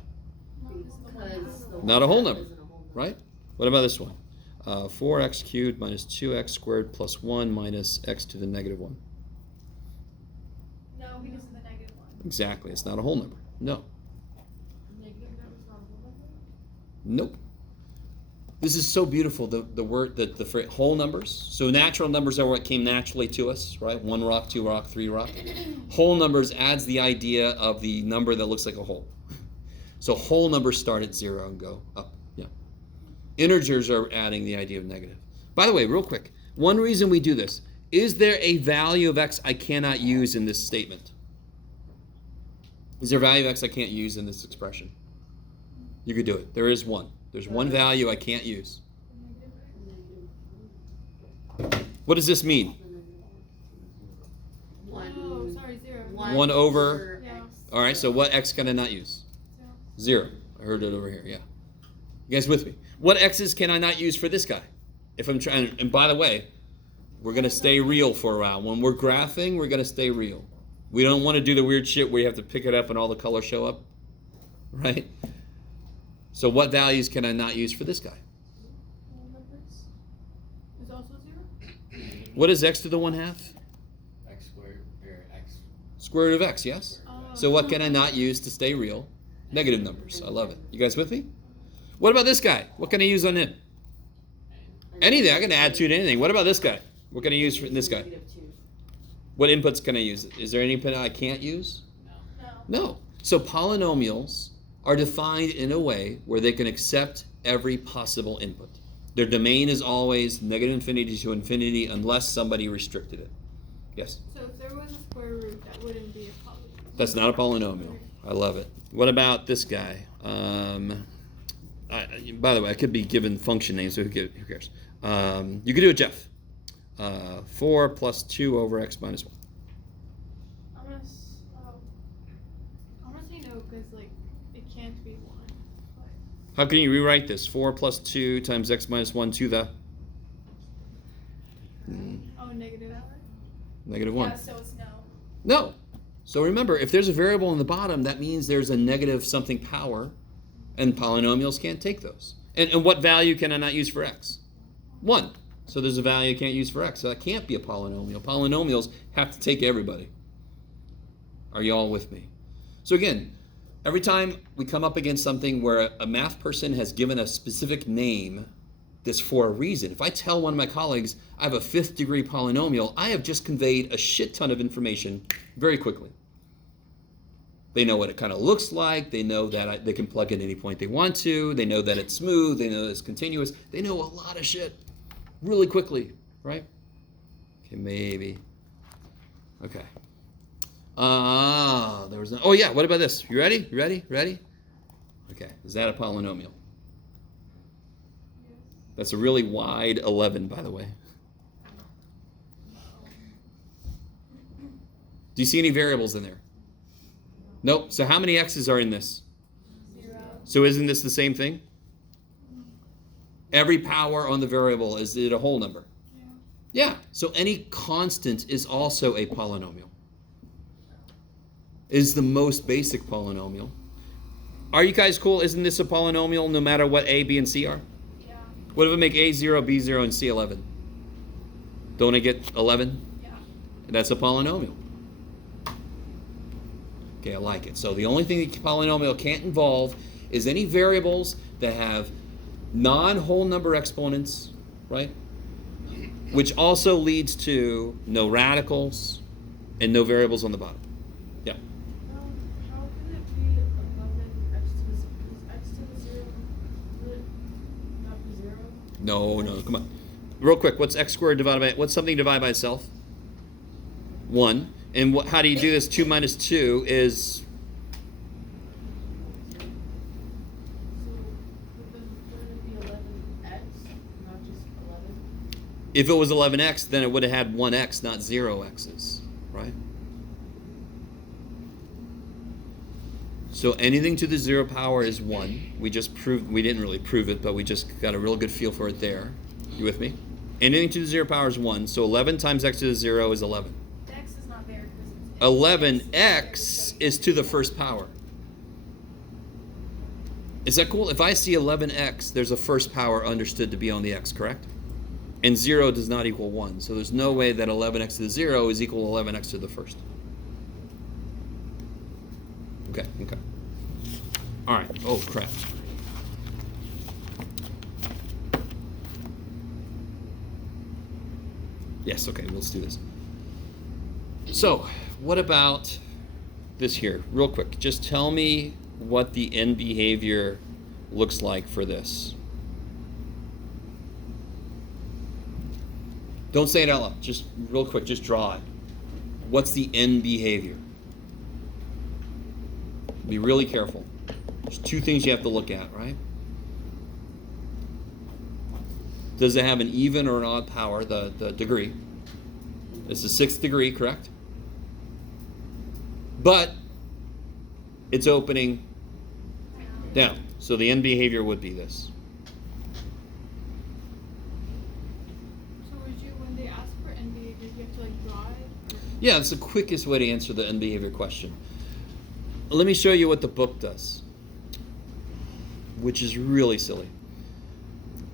Because the Not a whole 1/2 number, isn't a whole number. right? What about this one? 4x cubed minus 2x squared plus 1 minus x to the -1. No, Exactly. It's not a whole number. No. Negative number's not a whole number? Nope. This is so beautiful, the word, the phrase, whole numbers. So natural numbers are what came naturally to us, right? 1 rock, 2 rock, 3 rock. Whole numbers adds the idea of the number that looks like a whole. So whole numbers start at 0 and go up. Yeah. Integers are adding the idea of negative. By the way, real quick, one reason we do this, is there a value of x I cannot use in this statement? Is there a value of x I can't use in this expression? You could do it. There is one. There's one value I can't use. What does this mean? Oh, sorry, 0. 1 over. Yeah. All right, so what x can I not use? 0. I heard it over here, yeah. You guys with me? What x's can I not use for this guy? If I'm trying, and by the way, we're going to stay real for a while. When we're graphing, we're going to stay real. We don't want to do the weird shit where you have to pick it up and all the colors show up, right? So what values can I not use for this guy? Is also 0? What is x to the 1/2? X squared, or x. Square root of x, yes? So what can I not use to stay real? Negative numbers. I love it. You guys with me? What about this guy? What can I use on him? Anything. I can add 2 to anything. What about this guy? What can I use for this guy? What inputs can I use? Is there any input I can't use? No. So polynomials are defined in a way where they can accept every possible input. Their domain is always negative infinity to infinity unless somebody restricted it. Yes? So if there was a square root, that wouldn't be a polynomial. That's not a polynomial. I love it. What about this guy? By the way, I could be given function names, so who cares? You could do it, Jeff. 4 plus 2 over x minus 1. I'm gonna say no because like it can't be 1. But How can you rewrite this? 4 plus 2 times x minus 1 to the negative. negative 1. Yeah, so it's no. No. So remember, if there's a variable in the bottom, that means there's a negative something power, and polynomials can't take those. And what value can I not use for x? 1. So there's a value I can't use for x. So that can't be a polynomial. Polynomials have to take everybody. Are you all with me? So again, every time we come up against something where a math person has given a specific name, this for a reason. If I tell one of my colleagues I have a 5th degree polynomial, I have just conveyed a shit ton of information very quickly. They know what it kind of looks like. They know that they can plug in any point they want to. They know that it's smooth. They know that it's continuous. They know a lot of shit really quickly, right? Okay, maybe. Okay. There was no, oh yeah, what about this? You ready? You ready? Ready? Okay, is that a polynomial? That's a really wide 11, by the way. Do you see any variables in there? Nope. So how many x's are in this? 0. So isn't this the same thing? Every power on the variable, is it a whole number? Yeah. So any constant is also a polynomial. Is the most basic polynomial. Are you guys cool? Isn't this a polynomial no matter what a, b, and c are? Yeah. What if I make a0, b0, and c11? Don't I get 11? Yeah. That's a polynomial. Okay, I like it. So the only thing the polynomial can't involve is any variables that have non-whole number exponents, right? Which also leads to no radicals and no variables on the bottom. Yeah. How can it be 11 x to the 0? Is x to the 0, would it not be 0? No, come on. Real quick, what's x squared divided by, what's something divided by itself? 1. And how do you do this? 2 minus 2 is, So would it be 11x, not just 11? if it was 11x, then it would have had 1x, not 0 x's, right? So anything to the 0 power is 1. We just proved, we didn't really prove it, but we just got a real good feel for it there. You with me? Anything to the 0 power is 1. So 11 times x to the 0 is 11. The x is not there because it's 11x is to the first power. Is that cool? If I see 11x, there's a first power understood to be on the x, correct? And 0 does not equal 1. So there's no way that 11x to the 0 is equal to 11x to the first. All right. Oh, crap. Yes, okay, let's do this. So, what about this here? Real quick, just tell me what the end behavior looks like for this. Don't say it out loud. Just real quick, just draw it. What's the end behavior? Be really careful. There's two things you have to look at, right? Does it have an even or an odd power, the degree? It's the 6th degree, correct? But it's opening down. So the end behavior would be this. So would you, when they ask for end behavior, you have to like draw it? Yeah, it's the quickest way to answer the end behavior question. Let me show you what the book does, which is really silly.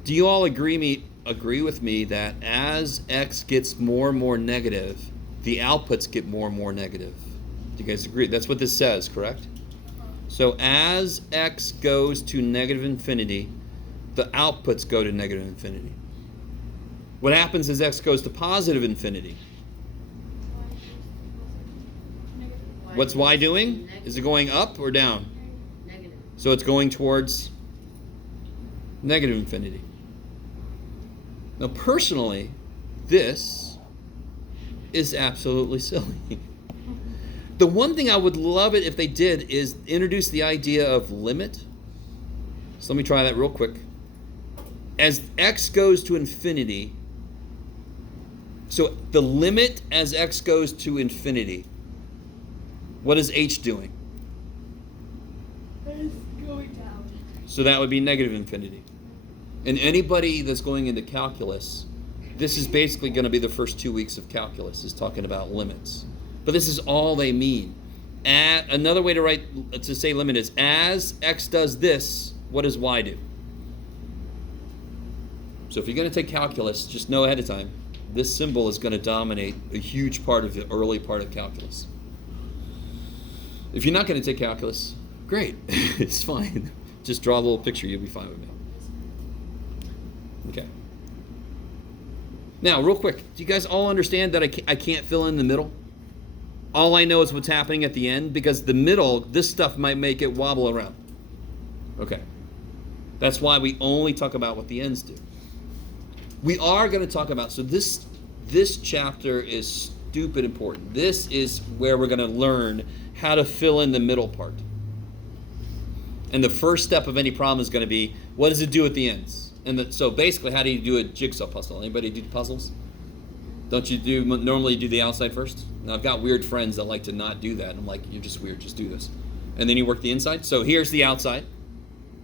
Do you all agree with me that as x gets more and more negative, the outputs get more and more negative? Do you guys agree? That's what this says, correct? So as x goes to negative infinity, the outputs go to negative infinity. What happens as x goes to positive infinity? What's y doing? Is it going up or down? Negative. So it's going towards negative infinity. Now, personally, this is absolutely silly. The one thing I would love it if they did is introduce the idea of limit. So let me try that real quick. As x goes to infinity, so the limit as x goes to infinity, what is h doing? It's going down. So that would be negative infinity. And anybody that's going into calculus, this is basically going to be the first 2 weeks of calculus, is talking about limits. But this is all they mean. Another way to say limit is, as x does this, what does y do? So if you're going to take calculus, just know ahead of time, this symbol is going to dominate a huge part of the early part of calculus. If you're not going to take calculus, great. It's fine. Just draw a little picture, you'll be fine with me. Okay. Now, real quick, do you guys all understand that I can't fill in the middle? All I know is what's happening at the end, because the middle, this stuff might make it wobble around. Okay. That's why we only talk about what the ends do. We are going to talk about, so this chapter is stupid important. This is where we're going to learn how to fill in the middle part. And the first step of any problem is going to be, what does it do at the ends? And so basically, how do you do a jigsaw puzzle? Anybody do puzzles? Don't you normally do the outside first? Now, I've got weird friends that like to not do that. I'm like, you're just weird, just do this. And then you work the inside. So here's the outside.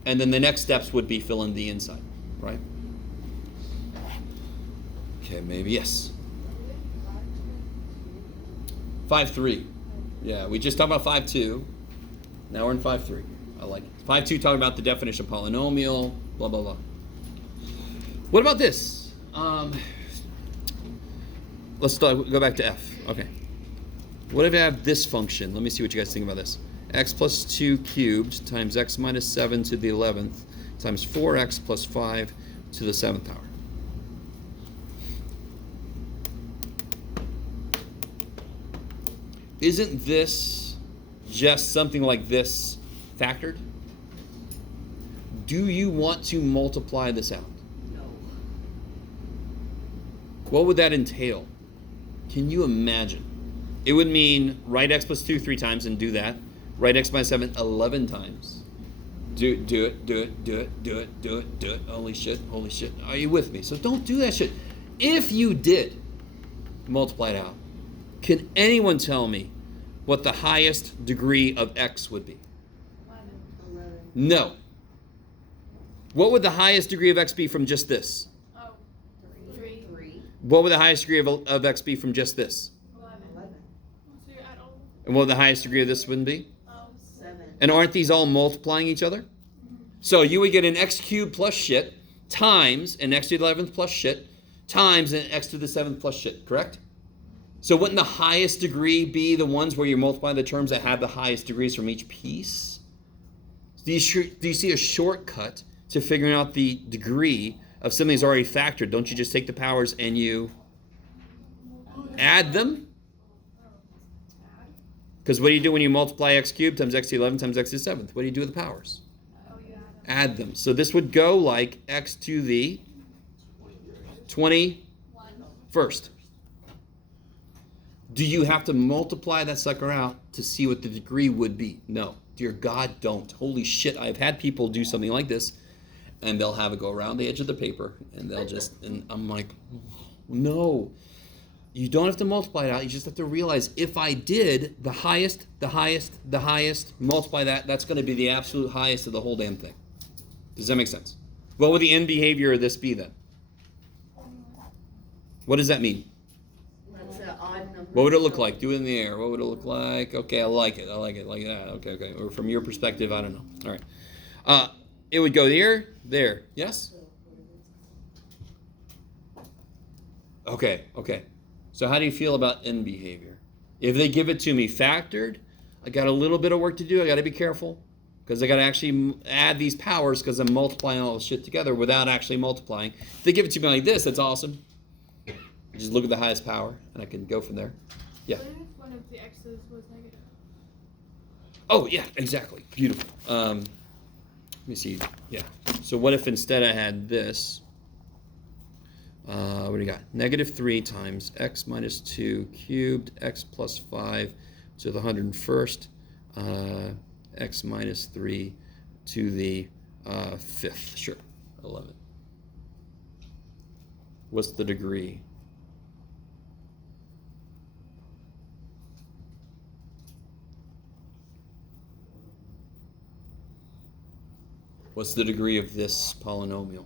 And then the next steps would be fill in the inside, right? Okay, maybe, yes. 5-3. Yeah, we just talked about 5-2. Now we're in 5-3. I like it. 5-2 talking about the definition of polynomial, blah, blah, blah. What about this? Let's go back to f. Okay. What if I have this function? Let me see what you guys think about this. X plus 2 cubed times x minus 7 to the 11th times 4x plus 5 to the 7th power. Isn't this just something like this factored? Do you want to multiply this out? No. What would that entail? Can you imagine? It would mean write x plus 2 3 times and do that. Write x minus 7 11 times. Do it. Holy shit. Are you with me? So don't do that shit. If you did multiply it out, can anyone tell me what the highest degree of x would be? 11. No. What would the highest degree of x be from just this? Oh, 3. What would the highest degree of x be from just this? 11. 11. So you add all And what would the highest degree of this one be? 7. And aren't these all multiplying each other? So you would get an x cubed plus shit times an x to the 11th plus shit times an x to the 7th plus shit, correct? So wouldn't the highest degree be the ones where you multiply the terms that have the highest degrees from each piece? Do you see a shortcut to figuring out the degree of something that's already factored? Don't you just take the powers and you add them? Because what do you do when you multiply x cubed times x to the 11th times x to the 7th? What do you do with the powers? Add them. So this would go like x to the 21st. Do you have to multiply that sucker out to see what the degree would be? No. Dear God, don't. Holy shit, I've had people do something like this, and they'll have it go around the edge of the paper, and they'll just, and I'm like, no. You don't have to multiply it out. You just have to realize if I did the highest, multiply that, that's going to be the absolute highest of the whole damn thing. Does that make sense? What would the end behavior of this be then? What does that mean? That's an odd number. What would it look like? Do it in the air. What would it look like? Okay, I like it. Like that. Okay. Or from your perspective, I don't know. All right. It would go there. Yes? Okay. So how do you feel about end behavior? If they give it to me factored, I got a little bit of work to do. I got to be careful because I got to actually add these powers because I'm multiplying all this shit together without actually multiplying. If they give it to me like this, that's awesome. Just look at the highest power, and I can go from there. Yeah. What if one of the x's was negative? Oh, yeah, exactly. Beautiful. Let me see. Yeah. So what if instead I had this? What do you got? Negative 3 times x minus 2 cubed, x plus 5 to the 101st, x minus 3 to the 5th. Sure. I love it. What's the degree? What's the degree of this polynomial?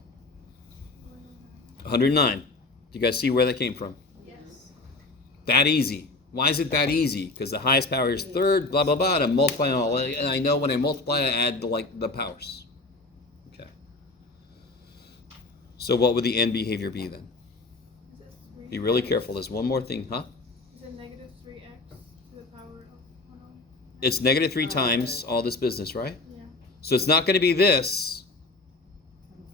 109. Do you guys see where that came from? Yes. That easy. Why is it that easy? Because the highest power is third, blah, blah, blah, and I'm multiplying all. And I know when I multiply, I add the powers. Okay. So what would the end behavior be then? Is it 3? Be really careful. There's one more thing, huh? Is it negative 3x to the power of 1? It's negative 3 times all this business, right? Yeah. So it's not going to be this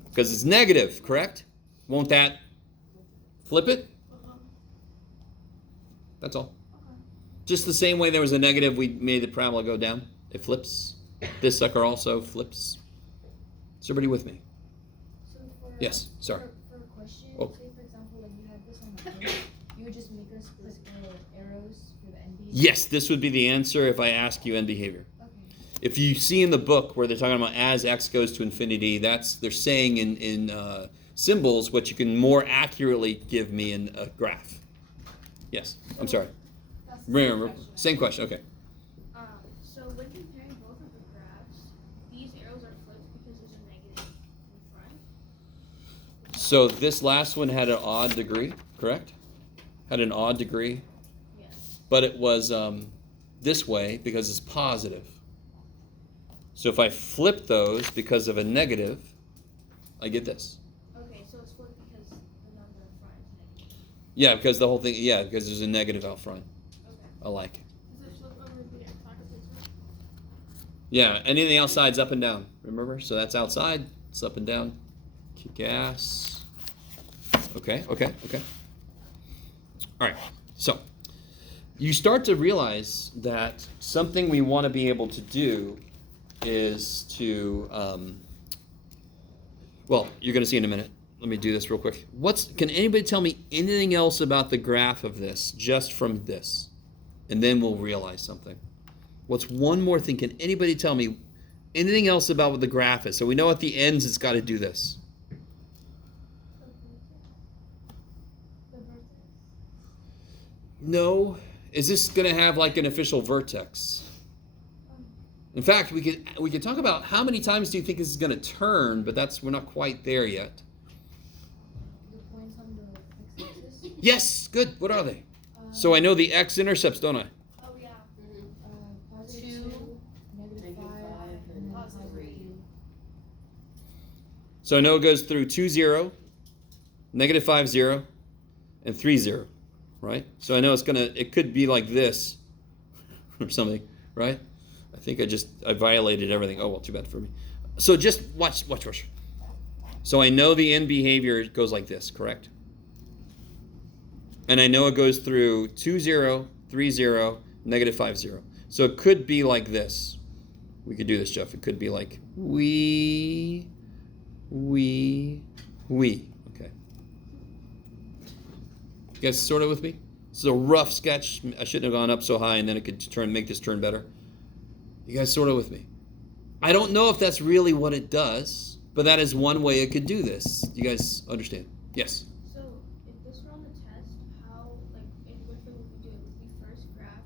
because it's negative, correct? Won't that flip it? That's all. Okay. Just the same way there was a negative, we made the parabola go down. It flips. This sucker also flips. Is everybody with me? So for, Yes, sorry. For a question, Oh. say for example, like you had this on the page, you would just make us put the arrows for the end behavior? Yes, this would be the answer if I ask you end behavior. Okay. If you see in the book where they're talking about as x goes to infinity, they're saying in symbols what you can more accurately give me in a graph. Yes, I'm sorry. That's the same question. Same question, okay. So when comparing both of the graphs, these arrows are flipped because there's a negative in front. So this last one had an odd degree, correct? Had an odd degree, Yes. but it was this way because it's positive. So if I flip those because of a negative, I get this. Okay, so it's flipped because the number in front is negative. Yeah, because the whole thing, because there's a negative out front. Okay. I like it. Is it flip over the x-axis? Yeah, anything outside's up and down, remember? So that's outside, it's up and down. Kick ass. Okay. All right, so you start to realize that something we want to be able to do is to, well, you're going to see in a minute. Let me do this real quick. Can anybody tell me anything else about the graph of this, just from this? And then we'll realize something. What's one more thing? Can anybody tell me anything else about what the graph is? So we know at the ends it's got to do this. The vertex? No. Is this going to have like an official vertex? In fact, we could talk about how many times do you think this is going to turn, but we're not quite there yet. The points on the x-axis? Yes, good. What are they? So I know the x-intercepts, don't I? Oh yeah. Positive 2, 2, negative 5, and then positive positive 3. 3. So I know it goes through 2, 0, negative 5, 0, and 3, 0, right? So I know it could be like this or something, right? I think I violated everything. Oh, well, too bad for me. So just watch. So I know the end behavior goes like this, correct? And I know it goes through 2, 0, 3, 0, negative 5, 0. So it could be like this. We could do this, Jeff. It could be like we. Okay. You guys sort of with me? This is a rough sketch. I shouldn't have gone up so high, and then it could make this turn better. You guys sort of with me? I don't know if that's really what it does, but that is one way it could do this. You guys understand? Yes? So, if this were on the test, how, like, in which way would we do it? Would we first graph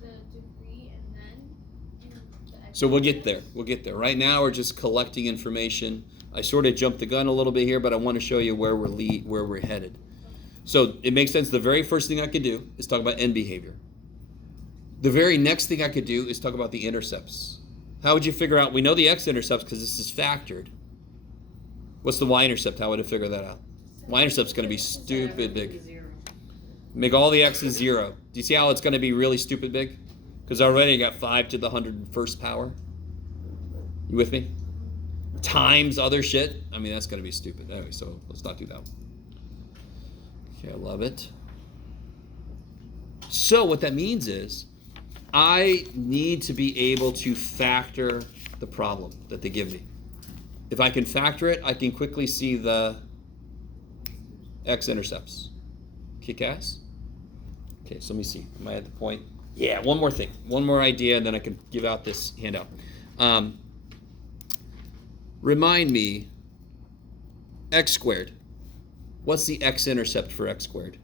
the degree and then do the x? So we'll get there. Right now we're just collecting information. I sort of jumped the gun a little bit here, but I want to show you where we're headed. So it makes sense. The very first thing I could do is talk about end behavior. The very next thing I could do is talk about the intercepts. How would you figure out? We know the x-intercepts because this is factored. What's the y-intercept? How would I figure that out? Y-intercept's going to be stupid big. Make all the x's 0. Do you see how it's going to be really stupid big? Because I already got 5 to the 101st power. You with me? Times other shit. I mean, that's going to be stupid. Anyway, so let's not do that. Okay, I love it. So what that means is I need to be able to factor the problem that they give me. If I can factor it, I can quickly see the x-intercepts. Kick ass? Okay, so let me see. Am I at the point? Yeah, one more thing. One more idea, and then I can give out this handout. Remind me, x squared. What's the x-intercept for x squared?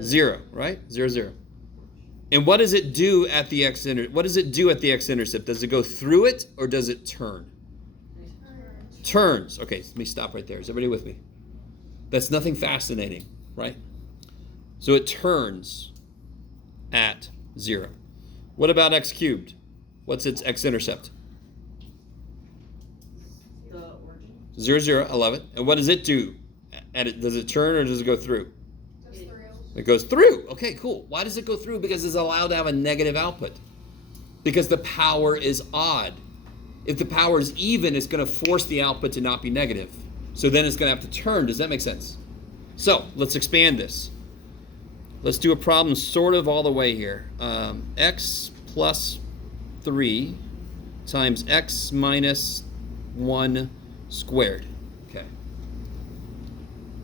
0, right? 0, 0. And what does it do at the x-intercept? Does it go through it or does it turn? Turns. Okay, let me stop right there. Is everybody with me? That's nothing fascinating, right? So it turns at 0. What about x cubed? What's its x-intercept? 0, 0. I love it. And what does it do? Does it turn or does it go through? It goes through. Okay, cool. Why does it go through? Because it's allowed to have a negative output. Because the power is odd. If the power is even, it's going to force the output to not be negative. So then it's going to have to turn. Does that make sense? So let's expand this. Let's do a problem sort of all the way here. X plus 3 times x minus 1 squared. Okay.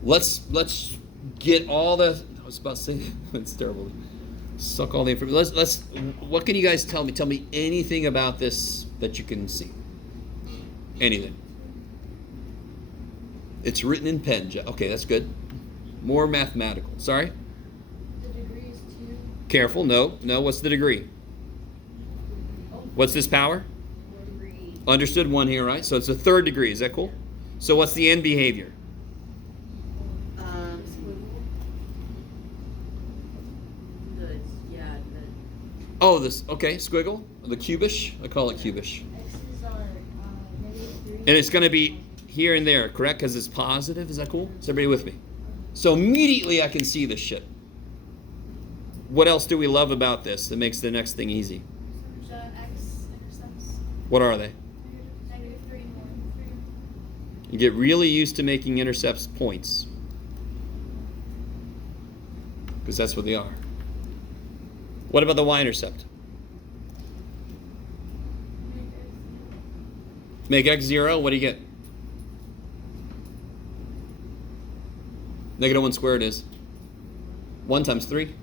Let's get all the. I was about to say it's terrible. Suck all the information. Let's. What can you guys tell me? Tell me anything about this that you can see. Anything. It's written in pen. Okay, that's good. More mathematical. Sorry. The degree is 2. Careful. No. What's the degree? What's this power? 3. Understood. 1 here, right? So it's a third degree. Is that cool? So what's the end behavior? Oh, this, okay, squiggle, the cubish, I call it cubish. X's are -3. And it's going to be here and there, correct? Because it's positive, is that cool? Is everybody with me? So immediately I can see this shit. What else do we love about this that makes the next thing easy? The x-intercepts. What are they? -3 and 1. You get really used to making intercepts points. Because that's what they are. What about the y-intercept? Make x 0, what do you get? -1 squared is 1 times 3?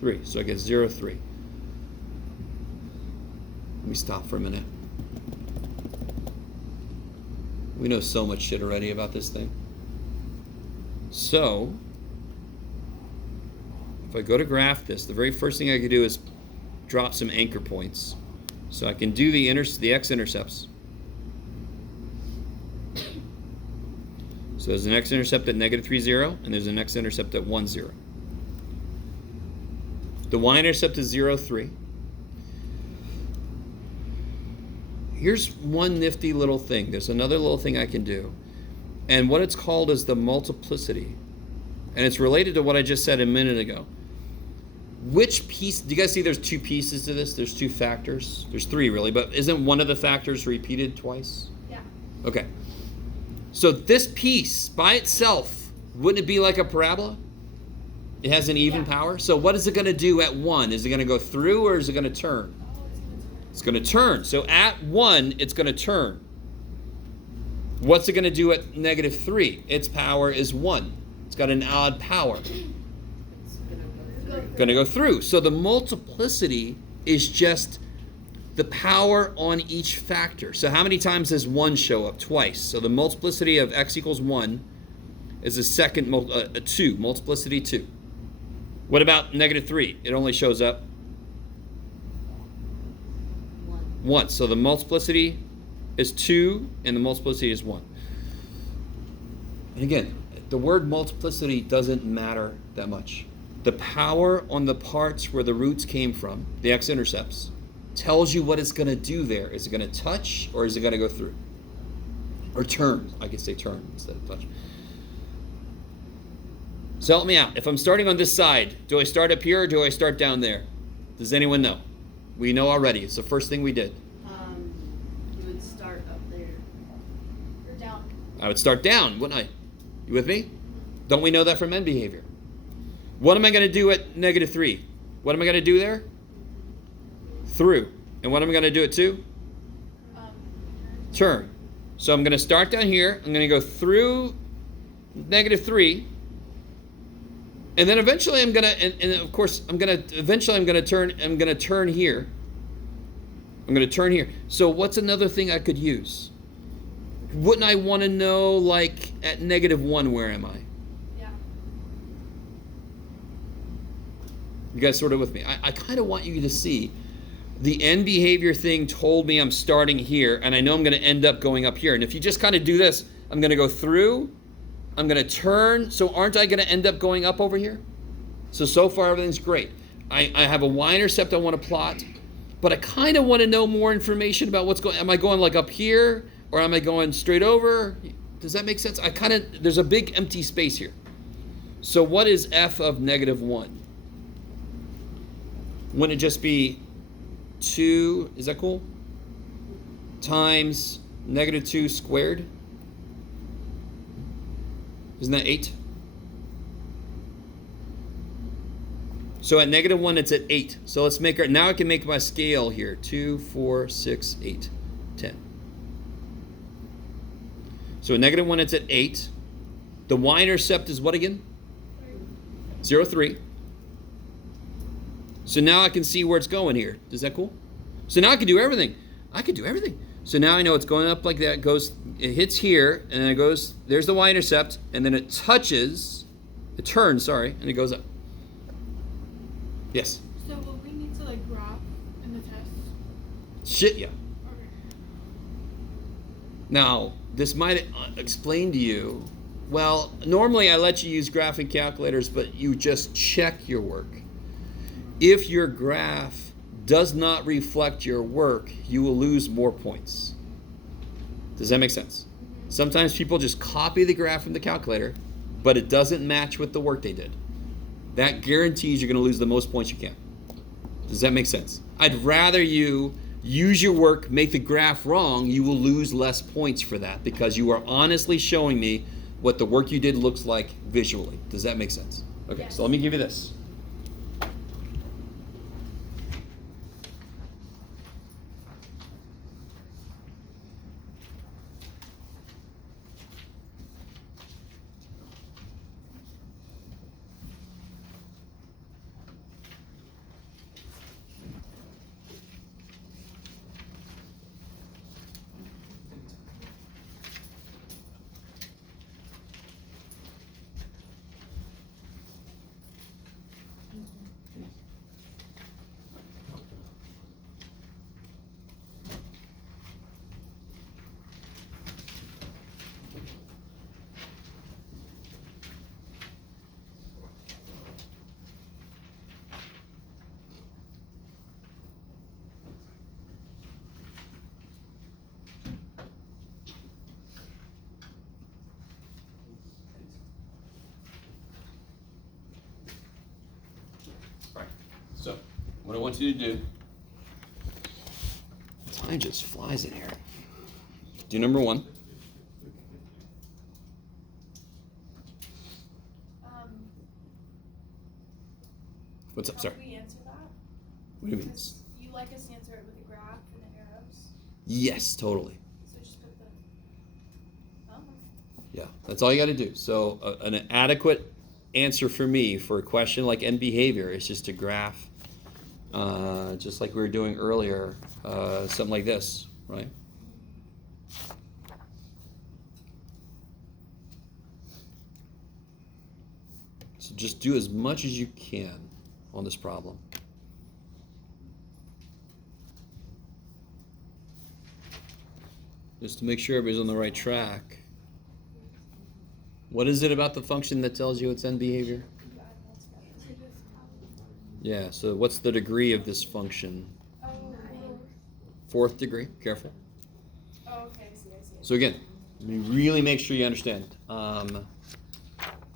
3. So I get 0, 3. Let me stop for a minute. We know so much shit already about this thing. So, if I go to graph this, the very first thing I can do is drop some anchor points. So I can do the x-intercepts. So there's an x-intercept at -3, 0, and there's an x-intercept at 1, 0. The y-intercept is 0, 3. Here's one nifty little thing. There's another little thing I can do. And what it's called is the multiplicity. And it's related to what I just said a minute ago. which piece, do you guys see there's two pieces to this? There's two factors. There's three really, but isn't one of the factors repeated twice? Yeah. Okay. So this piece by itself, wouldn't it be like a parabola? It has an even power. So what is it going to do at 1? Is it going to go through or is it going to turn? It's going to turn. So at 1, it's going to turn. What's it going to do at -3? Its power is 1. It's got an odd power. Going to go through. So the multiplicity is just the power on each factor. So how many times does 1 show up? Twice. So the multiplicity of x equals 1 is the second 2. Multiplicity 2. What about -3? It only shows up once. So the multiplicity is 2 and the multiplicity is 1. And again, the word multiplicity doesn't matter that much. The power on the parts where the roots came from, the x-intercepts, tells you what it's going to do there. Is it going to touch or is it going to go through? Or turn. I can say turn instead of touch. So help me out. If I'm starting on this side, do I start up here or do I start down there? Does anyone know? We know already. It's the first thing we did. You would start up there. Or down. I would start down, wouldn't I? You with me? Don't we know that from end behavior? What am I going to do at -3? What am I going to do there? Through. And what am I going to do at 2? Turn. So I'm going to start down here. I'm going to go through -3. And then eventually I'm going to, and of course, I'm going to turn here. I'm going to turn here. So what's another thing I could use? Wouldn't I want to know, like, at -1, where am I? Yeah. You guys sort of with me? I kind of want you to see the end behavior thing told me I'm starting here, and I know I'm going to end up going up here. And if you just kind of do this, I'm going to go through, I'm going to turn. So aren't I going to end up going up over here? So far everything's great. I have a y-intercept I want to plot, but I kind of want to know more information about what's going. Am I going like up here, or am I going straight over? Does that make sense? There's a big empty space here. So what is f of -1? Wouldn't it just be 2, is that cool? Times -2 squared? Isn't that 8? So at -1, it's at 8. So let's make now I can make my scale here. 2, 4, 6, 8, 10. So at -1, it's at 8. The y-intercept is what again? 0, 3. So now I can see where it's going here. Is that cool? So now I can do everything. So now I know it's going up like that. It hits here, and then it goes, there's the y-intercept, and then it turns, and it goes up. Yes? So will we need to like graph in the test? Shit, yeah. Okay. Now, this might explain to you, well, normally I let you use graphing calculators, but you just check your work. If your graph does not reflect your work, you will lose more points. Does that make sense? Sometimes people just copy the graph from the calculator, but it doesn't match with the work they did. That guarantees you're going to lose the most points you can. Does that make sense? I'd rather you use your work, make the graph wrong. You will lose less points for that because you are honestly showing me what the work you did looks like visually. Does that make sense? Okay, Yes. so let me give you this. what I want you to do, time just flies in here. Do number 1. What's up, How sorry? do we answer that? What do you mean? Because you like us to answer it with a graph and the arrows. Yes, totally. So just put the. Oh. Yeah, that's all you got to do. So an adequate answer for me for a question like end behavior is just to graph, just like we were doing earlier, something like this, right? So just do as much as you can on this problem. Just to make sure everybody's on the right track. What is it about the function that tells you it's end behavior? Yeah, so what's the degree of this function? Oh, 4th degree, careful. oh, okay, I see. So again, let me really make sure you understand.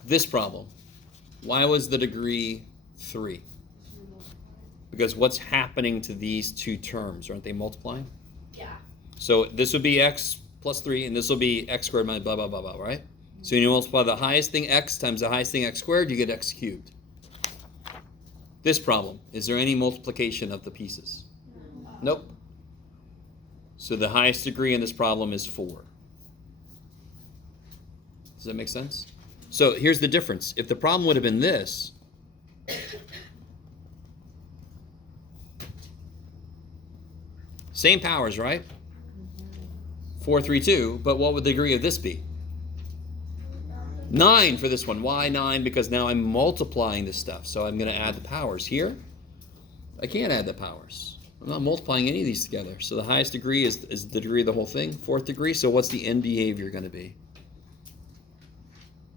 This problem, why was the degree 3? Because what's happening to these two terms? Aren't they multiplying? Yeah. So this would be x plus 3, and this will be x squared minus blah, blah, blah, blah, right? So when you multiply the highest thing x times the highest thing x squared, you get x cubed. This problem, is there any multiplication of the pieces? Nope. So the highest degree in this problem is 4. Does that make sense? So here's the difference. If the problem would have been this, same powers, right? 4, 3, 2, but what would the degree of this be? 9 for this one. Why 9? Because now I'm multiplying this stuff. So I'm going to add the powers. Here, I can't add the powers. I'm not multiplying any of these together. So the highest degree is the degree of the whole thing, 4th degree. So what's the end behavior going to be?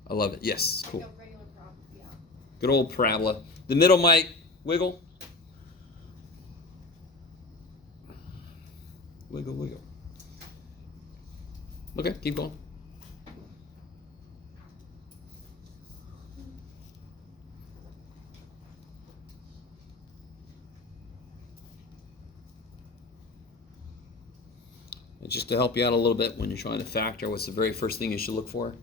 I love it. Yes, cool. Like a regular problem, yeah. Good old parabola. The middle might wiggle. Wiggle, wiggle. Okay, keep going. And just to help you out a little bit when you're trying to factor, what's the very first thing you should look for?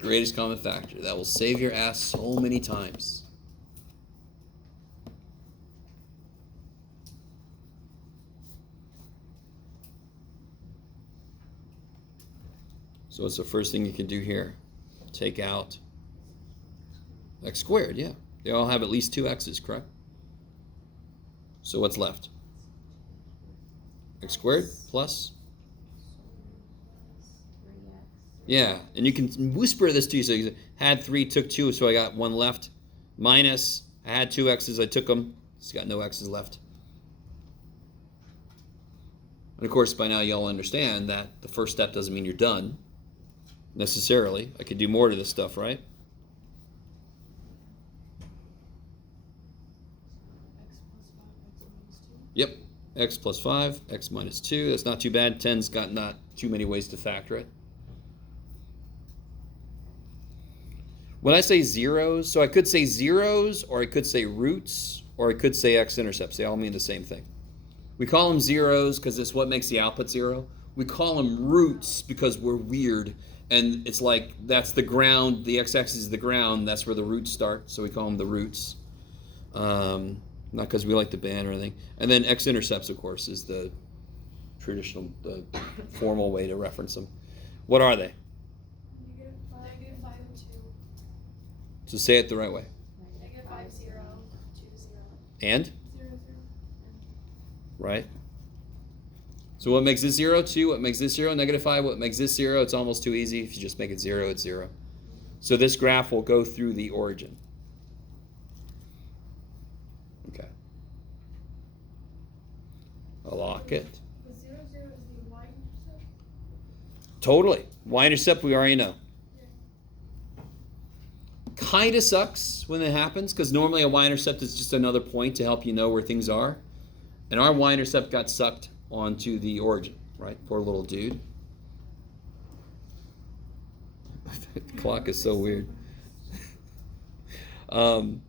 Greatest common factor. That will save your ass so many times. So what's the first thing you can do here? Take out x squared, yeah. They all have at least 2 x's, correct? So what's left? X squared plus? Yeah, and you can whisper this to you. So you had 3, took 2, so I got 1 left. Minus, I had 2 x's, I took them. It's got no x's left. And of course, by now you all understand that the first step doesn't mean you're done, necessarily. I could do more to this stuff, right? Yep, x plus 5, x minus 2. That's not too bad. 10's got not too many ways to factor it. When I say zeros, so I could say zeros, or I could say roots, or I could say x-intercepts. They all mean the same thing. We call them zeros because it's what makes the output 0. We call them roots because we're weird, and it's like that's the ground, the x-axis is the ground, that's where the roots start, so we call them the roots. Not because we like the band or anything. And then x-intercepts, of course, is the traditional, the formal way to reference them. What are they? Negative 5 and 2. So say it the right way. Negative 5, 0, 2, 0. And? 0, 0. Right? So what makes this 0? 2. What makes this 0? Negative 5. What makes this 0? It's almost too easy. If you just make it 0, it's 0. So this graph will go through the origin. Okay. I'll lock it. The 0, 0 is the y-intercept? Totally. Y-intercept we already know. Kind of sucks when it happens because normally a y-intercept is just another point to help you know where things are. And our y-intercept got sucked onto the origin, right? Poor little dude. The clock is so weird. So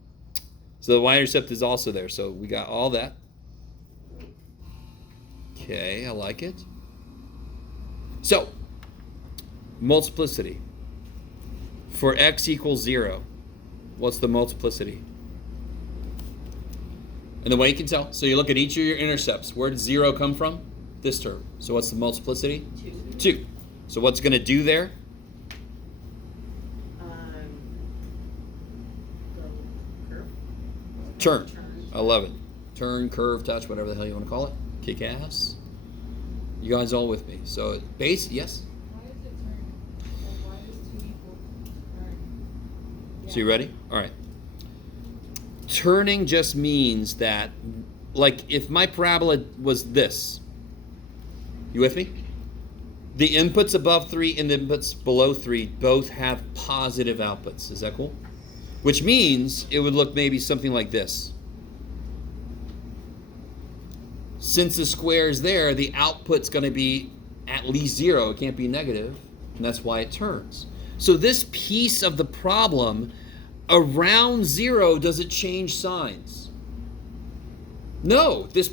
the y-intercept is also there. So we got all that. Okay, I like it. So, multiplicity. For x equals 0, what's the multiplicity? And the way you can tell, so you look at each of your intercepts. Where did 0 come from? This term. So what's the multiplicity? 2. So what's going to do there? The curve. Turn. I love it. Turn, curve, touch, whatever the hell you want to call it. Kick ass. You guys all with me? So base, yes? Why is it turn? Like, why does 2 equal turn? So you ready? All right. Turning just means that, like, if my parabola was this, you with me? The inputs above 3 and the inputs below 3 both have positive outputs. Is that cool? Which means it would look maybe something like this. Since the square is there, the output's going to be at least 0. It can't be negative, and that's why it turns. So this piece of the problem, around 0, does it change signs? No, this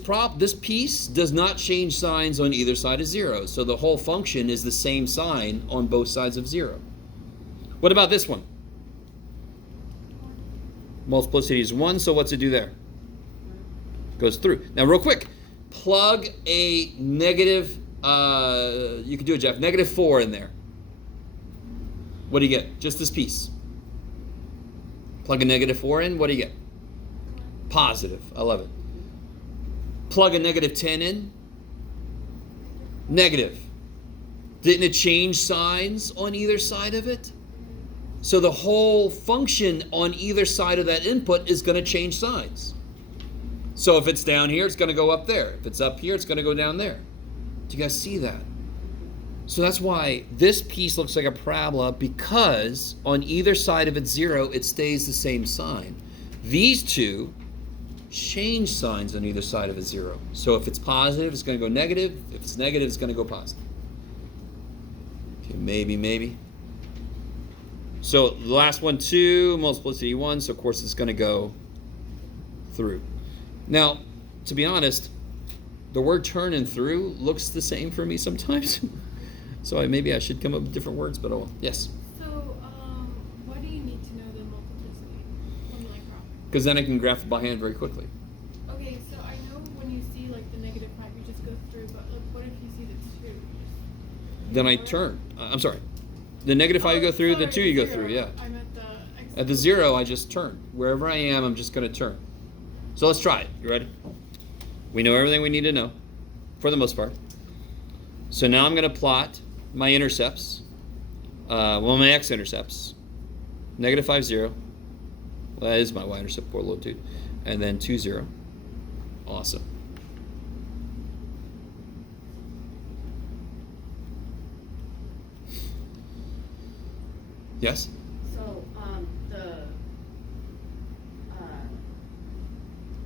piece does not change signs on either side of 0. So the whole function is the same sign on both sides of 0. What about this one? Multiplicity is 1, so what's it do there? Goes through. Now real quick, plug a negative, you can do it, Jeff, negative 4 in there. What do you get? Just this piece. Plug a negative 4 in, what do you get? Positive. I love it. Plug a negative 10 in. Negative. Didn't it change signs on either side of it? So the whole function on either side of that input is going to change signs. So if it's down here, it's going to go up there. If it's up here, it's going to go down there. Do you guys see that? So that's why this piece looks like a parabola, because on either side of it 0, it stays the same sign. These two change signs on either side of it 0. So if it's positive, it's going to go negative. If it's negative, it's going to go positive. Okay, maybe. So the last one, 2, multiplicity 1, so of course it's going to go through. Now, to be honest, the word turn and through looks the same for me sometimes. So maybe I should come up with different words, but oh, yes. So, why do you need to know the multiplicity from like problem? Because then I can graph it by hand very quickly. Okay, so I know when you see like the negative 5, you just go through, but like, what if you see the 2? Then I turn. I'm sorry. The negative 5 you go through, the 2 you go through, yeah. I meant the x. At the 0, I just turn. Wherever I am, I'm just going to turn. So let's try it. You ready? We know everything we need to know, for the most part. So now I'm going to plot my intercepts. My x-intercepts. Negative 5, 0. Well, that is my y-intercept, poor little dude. And then 2, 0. Awesome. Yes? So, the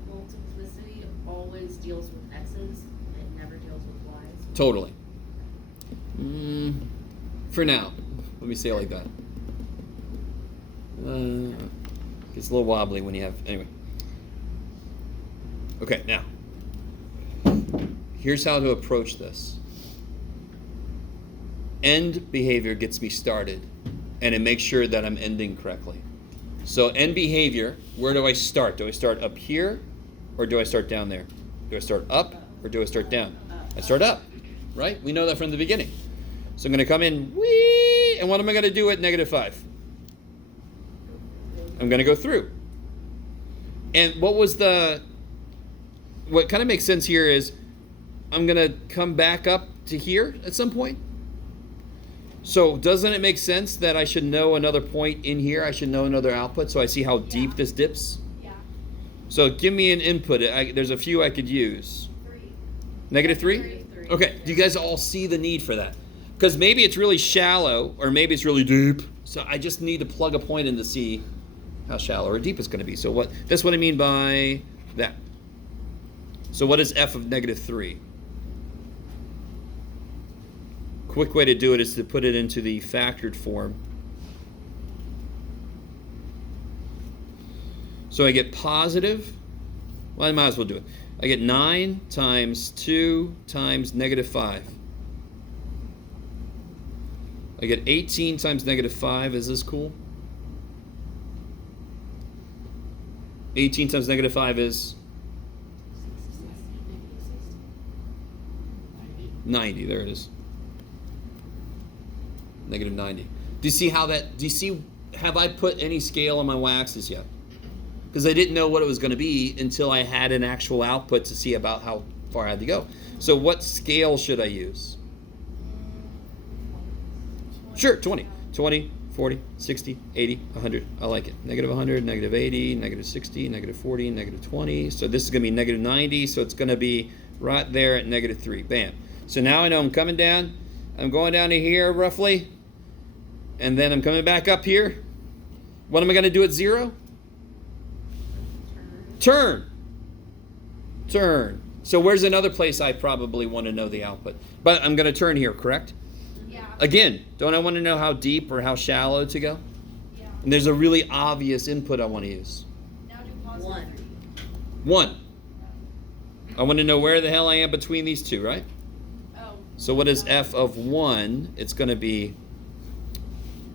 multiplicity always deals with x's, it never deals with y's. Totally. For now. Let me say it like that. It's a little wobbly when you have... Anyway. Okay, now. Here's how to approach this. End behavior gets me started, and it makes sure that I'm ending correctly. So end behavior, where do I start? Do I start up here, or do I start down there? Do I start up, or do I start down? I start up, right? We know that from the beginning. So I'm going to come in, whee, and what am I going to do at negative 5? I'm going to go through. And what kind of makes sense here is I'm going to come back up to here at some point. So doesn't it make sense that I should know another point in here? I should know another output so I see how deep this dips? Yeah. So give me an input. There's a few I could use. 3. Negative 3? Okay, do you guys all see the need for that? Because maybe it's really shallow, or maybe it's really deep. So I just need to plug a point in to see how shallow or deep it's going to be. So that's what I mean by that. So what is f of negative 3? Quick way to do it is to put it into the factored form. So I get positive, well, I might as well do it. I get 9 times 2 times negative 5. I get 18 times negative 5. Is this cool? 18 times negative 5 is 90. There it is. Negative 90. Do you see how that, have I put any scale on my waxes yet? Because I didn't know what it was going to be until I had an actual output to see about how far I had to go. So what scale should I use? Sure, 20. 20, 40, 60, 80, 100. I like it. Negative 100, negative 80, negative 60, negative 40, negative 20. So this is going to be negative 90. So it's going to be right there at negative 3. Bam. So now I know I'm coming down. I'm going down to here roughly. And then I'm coming back up here. What am I going to do at 0? Turn. Turn. So where's another place I probably want to know the output? But I'm going to turn here, correct? Yeah. Again, don't I want to know how deep or how shallow to go? Yeah. And there's a really obvious input I want to use. Now do positive 1. 1. I want to know where the hell I am between these two, right? 3. Oh. So what is f of 1? It's going to be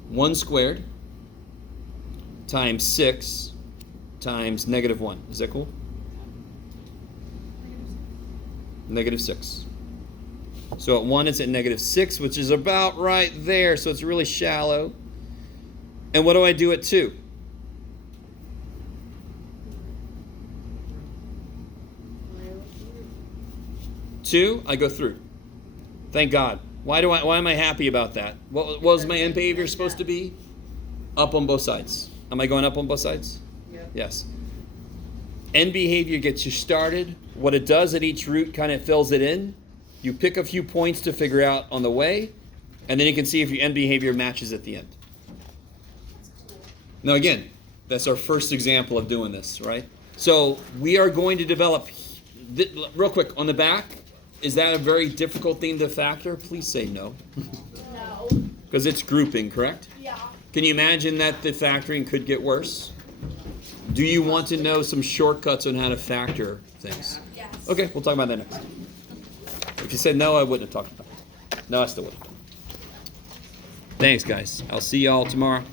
1 squared times 6 times negative 1. Is that cool? Negative 6. So at 1 it's at negative 6, which is about right there. So it's really shallow. And what do I do at 2? Two, I go through. Thank God. Why am I happy about that? What was my end behavior supposed to be? Up on both sides. Am I going up on both sides? Yep. Yes. End behavior gets you started. What it does at each root kind of fills it in. You pick a few points to figure out on the way, and then you can see if your end behavior matches at the end. Now again, that's our first example of doing this, right? So we are going to develop, real quick, on the back, is that a very difficult thing to factor? Please say no. No. Because it's grouping, correct? Yeah. Can you imagine that the factoring could get worse? Do you want to know some shortcuts on how to factor things? Yes. Okay, we'll talk about that next. If you said no, I wouldn't have talked about it. No, I still would have. Thanks, guys. I'll see y'all tomorrow.